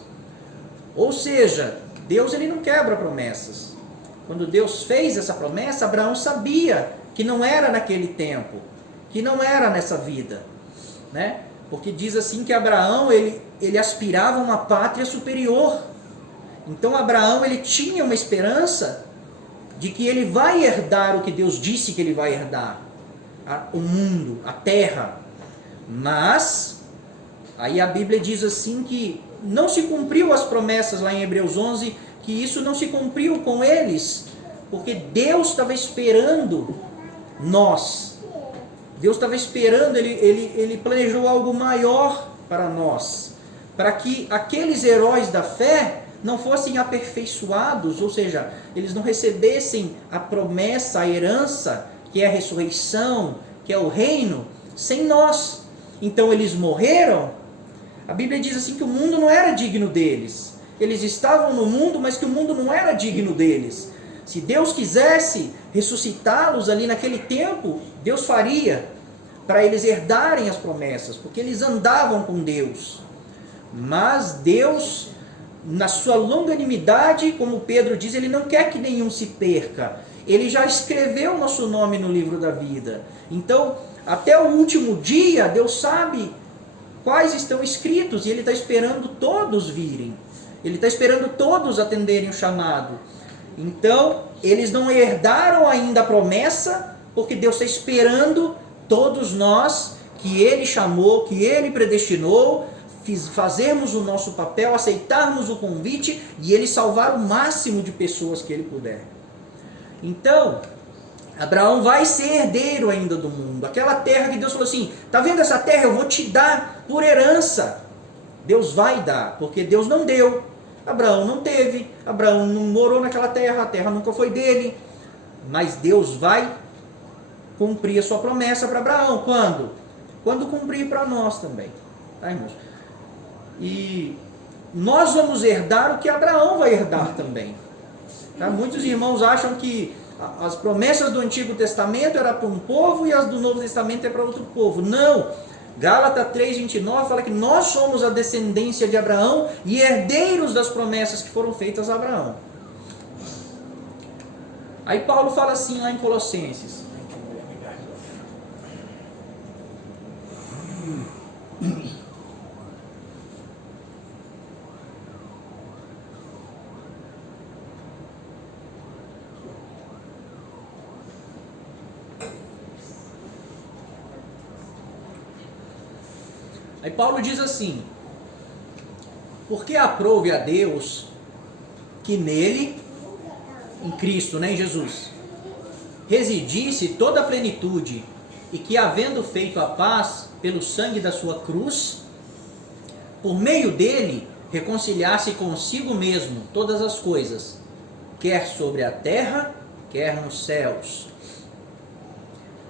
Ou seja, Deus ele não quebra promessas. Quando Deus fez essa promessa, Abraão sabia que não era naquele tempo, que não era nessa vida. Né? Porque diz assim que Abraão ele aspirava a uma pátria superior. Então Abraão ele tinha uma esperança de que ele vai herdar o que Deus disse que ele vai herdar. O mundo, a terra. Mas, aí a Bíblia diz assim que não se cumpriu as promessas lá em Hebreus 11, que isso não se cumpriu com eles, porque Deus estava esperando nós. Deus estava esperando, ele planejou algo maior para nós, para que aqueles heróis da fé não fossem aperfeiçoados, ou seja, eles não recebessem a promessa, a herança, que é a ressurreição, que é o reino, sem nós. Então eles morreram. A Bíblia diz assim que o mundo não era digno deles. Eles estavam no mundo, mas que o mundo não era digno deles. Se Deus quisesse ressuscitá-los ali naquele tempo, Deus faria, para eles herdarem as promessas, porque eles andavam com Deus. Mas Deus, na sua longanimidade, como Pedro diz, ele não quer que nenhum se perca. Ele já escreveu nosso nome no livro da vida. Então, até o último dia, Deus sabe quais estão escritos, e ele está esperando todos virem. Ele está esperando todos atenderem o chamado. Então, eles não herdaram ainda a promessa, porque Deus está esperando todos nós, que Ele chamou, que Ele predestinou, fazermos o nosso papel, aceitarmos o convite e Ele salvar o máximo de pessoas que Ele puder. Então, Abraão vai ser herdeiro ainda do mundo. Aquela terra que Deus falou assim, está vendo essa terra? Eu vou te dar por herança. Deus vai dar, porque Deus não deu. Abraão não teve, Abraão não morou naquela terra, a terra nunca foi dele. Mas Deus vai cumprir a sua promessa para Abraão. Quando? Quando cumprir para nós também. Tá, irmãos? E nós vamos herdar o que Abraão vai herdar também. Tá? Muitos irmãos acham que as promessas do Antigo Testamento eram para um povo e as do Novo Testamento é para outro povo. Não! Gálatas 3:29 fala que nós somos a descendência de Abraão e herdeiros das promessas que foram feitas a Abraão. Aí Paulo fala assim lá em Colossenses. Aí Paulo diz assim: porque aprouve a Deus que nele, em Cristo, né, em Jesus, residisse toda a plenitude, e que, havendo feito a paz pelo sangue da sua cruz, por meio dele reconciliasse consigo mesmo todas as coisas, quer sobre a terra, quer nos céus.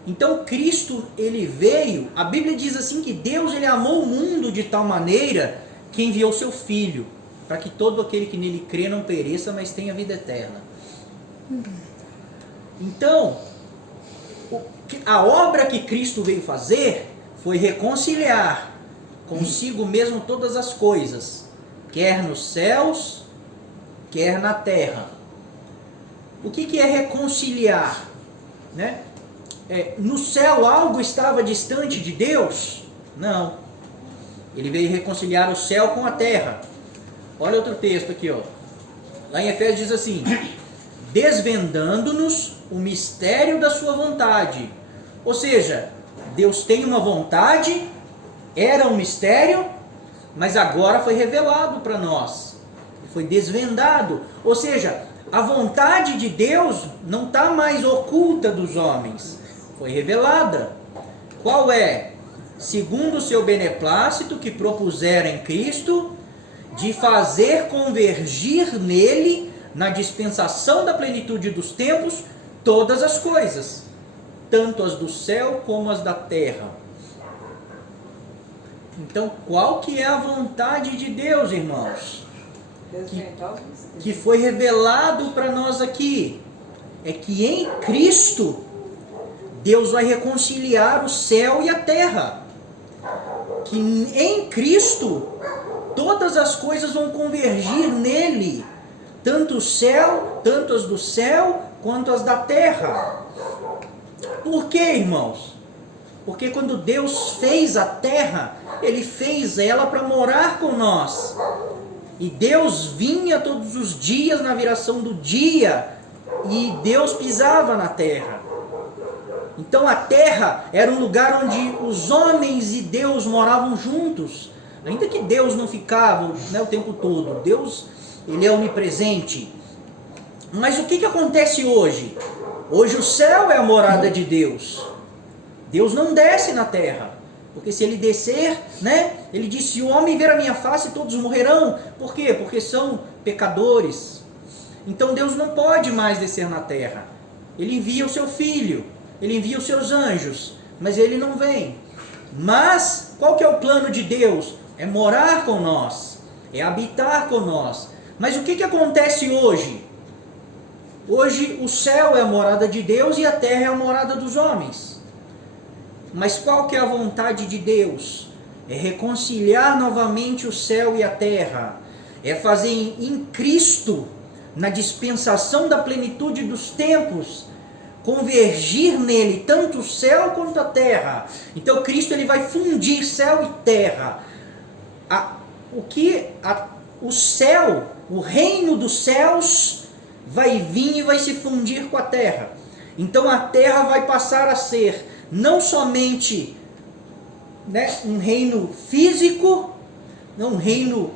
Então Cristo, ele veio, a Bíblia diz assim que Deus, ele amou o mundo de tal maneira que enviou seu Filho, para que todo aquele que nele crê não pereça, mas tenha vida eterna. Então, a obra que Cristo veio fazer foi reconciliar consigo mesmo todas as coisas, quer nos céus, quer na terra. O que é reconciliar? Né? No céu algo estava distante de Deus? Não. Ele veio reconciliar o céu com a terra. Olha outro texto aqui, ó. Lá em Efésios diz assim: desvendando-nos o mistério da sua vontade. Ou seja, Deus tem uma vontade, era um mistério, mas agora foi revelado para nós. Foi desvendado. Ou seja, a vontade de Deus não está mais oculta dos homens. Foi revelada. Qual é? Segundo o seu beneplácito que propusera em Cristo, de fazer convergir nele, na dispensação da plenitude dos tempos, todas as coisas, tanto as do céu como as da terra. Então, qual que é a vontade de Deus, irmãos? Que foi revelado para nós aqui. É que em Cristo, Deus vai reconciliar o céu e a terra. Que em Cristo, todas as coisas vão convergir nele. Tanto o céu, tanto as do céu, quanto as da terra. Por quê, irmãos? Porque quando Deus fez a terra, Ele fez ela para morar com nós. E Deus vinha todos os dias na viração do dia, e Deus pisava na terra. Então a terra era um lugar onde os homens e Deus moravam juntos. Ainda que Deus não ficava, né, o tempo todo. Deus, Ele é onipresente. Mas o que acontece hoje? Hoje o céu é a morada de Deus. Deus não desce na terra. Porque se Ele descer, né, Ele disse: se o homem ver a minha face, todos morrerão. Por quê? Porque são pecadores. Então Deus não pode mais descer na terra. Ele envia o seu Filho. Ele envia os seus anjos. Mas Ele não vem. Mas qual que é o plano de Deus? É morar com nós. É habitar com nós. Mas o que acontece hoje? Hoje o céu é a morada de Deus e a terra é a morada dos homens. Mas qual que é a vontade de Deus? É reconciliar novamente o céu e a terra. É fazer em Cristo, na dispensação da plenitude dos tempos, convergir nele tanto o céu quanto a terra. Então Cristo, ele vai fundir céu e terra. O céu, o reino dos céus, vai vir e vai se fundir com a terra. Então a terra vai passar a ser não somente, né, um reino físico, não um reino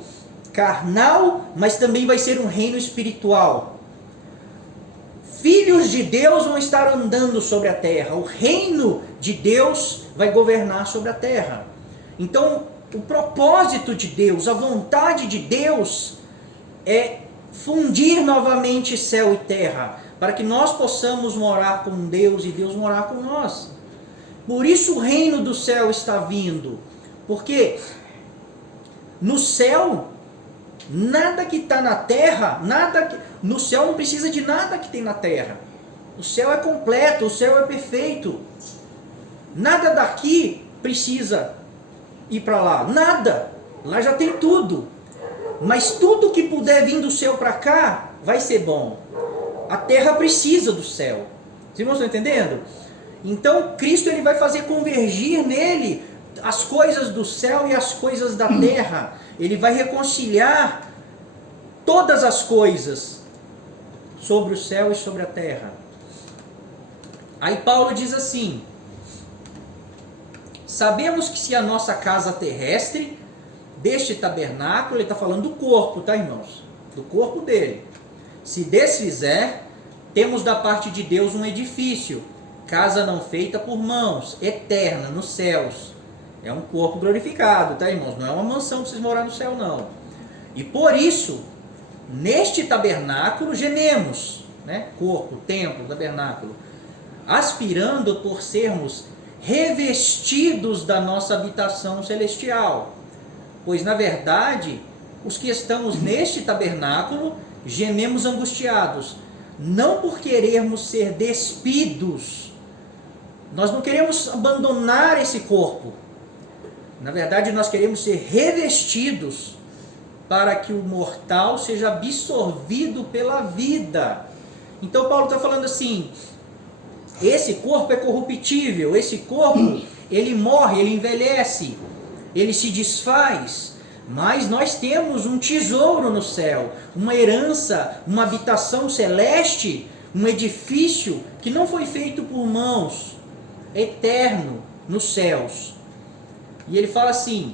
carnal, mas também vai ser um reino espiritual. Filhos de Deus vão estar andando sobre a terra. O reino de Deus vai governar sobre a terra. Então, o propósito de Deus, a vontade de Deus é fundir novamente céu e terra, para que nós possamos morar com Deus e Deus morar com nós. Por isso o reino do céu está vindo. Porque no céu, nada que está na terra, no céu não precisa de nada que tem na terra. O céu é completo, o céu é perfeito. Nada daqui precisa ir para lá, nada. Lá já tem tudo. Mas tudo que puder vir do céu para cá, vai ser bom. A terra precisa do céu. Vocês irmãos estão entendendo? Então Cristo, ele vai fazer convergir nele as coisas do céu e as coisas da terra. Ele vai reconciliar todas as coisas sobre o céu e sobre a terra. Aí Paulo diz assim: Sabemos que se a nossa casa terrestre, deste tabernáculo, ele está falando do corpo, tá, irmãos? Do corpo dele. Se desfizer, temos da parte de Deus um edifício, casa não feita por mãos, eterna, nos céus. É um corpo glorificado, tá, irmãos? Não é uma mansão para vocês morar no céu, não. E por isso, neste tabernáculo gememos, né? Corpo, templo, tabernáculo, aspirando por sermos revestidos da nossa habitação celestial. Pois, na verdade, os que estamos neste tabernáculo gememos angustiados, não por querermos ser despidos. Nós não queremos abandonar esse corpo. Na verdade, nós queremos ser revestidos para que o mortal seja absorvido pela vida. Então Paulo está falando assim, esse corpo é corruptível, esse corpo, ele morre, ele envelhece, ele se desfaz, mas nós temos um tesouro no céu, uma herança, uma habitação celeste, um edifício que não foi feito por mãos, eterno, nos céus. E ele fala assim,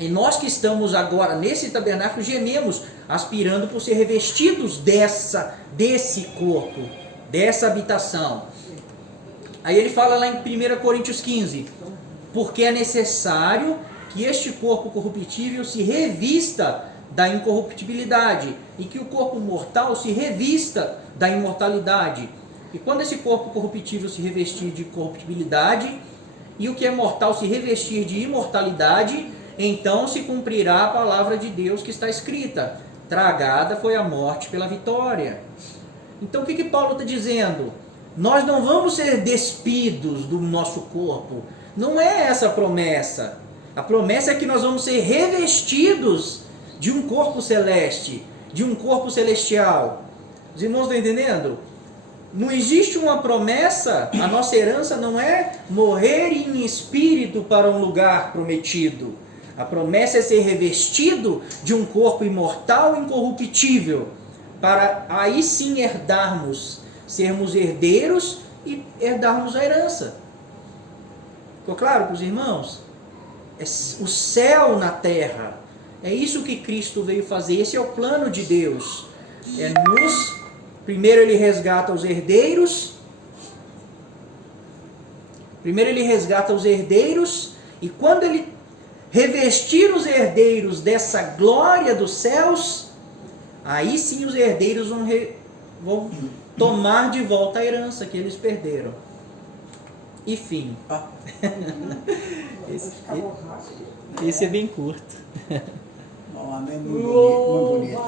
e nós que estamos agora nesse tabernáculo gememos, aspirando por ser revestidos desse corpo, dessa habitação. Aí ele fala lá em 1 Coríntios 15, porque é necessário que este corpo corruptível se revista da incorruptibilidade e que o corpo mortal se revista da imortalidade. E quando esse corpo corruptível se revestir de corruptibilidade e o que é mortal se revestir de imortalidade, então se cumprirá a palavra de Deus que está escrita, tragada foi a morte pela vitória. Então o que Paulo está dizendo? Nós não vamos ser despidos do nosso corpo. Não é essa a promessa. A promessa é que nós vamos ser revestidos de um corpo celeste, de um corpo celestial. Os irmãos estão entendendo? Não existe uma promessa, a nossa herança não é morrer em espírito para um lugar prometido. A promessa é ser revestido de um corpo imortal e incorruptível, para aí sim herdarmos, sermos herdeiros e herdarmos a herança. Ficou claro para os irmãos? É o céu na terra. É isso que Cristo veio fazer. Esse é o plano de Deus. Primeiro ele resgata os herdeiros. E quando ele revestir os herdeiros dessa glória dos céus, aí sim os herdeiros vão tomar de volta a herança que eles perderam. E fim. Esse é bem curto. Bom, amém, muito bonito.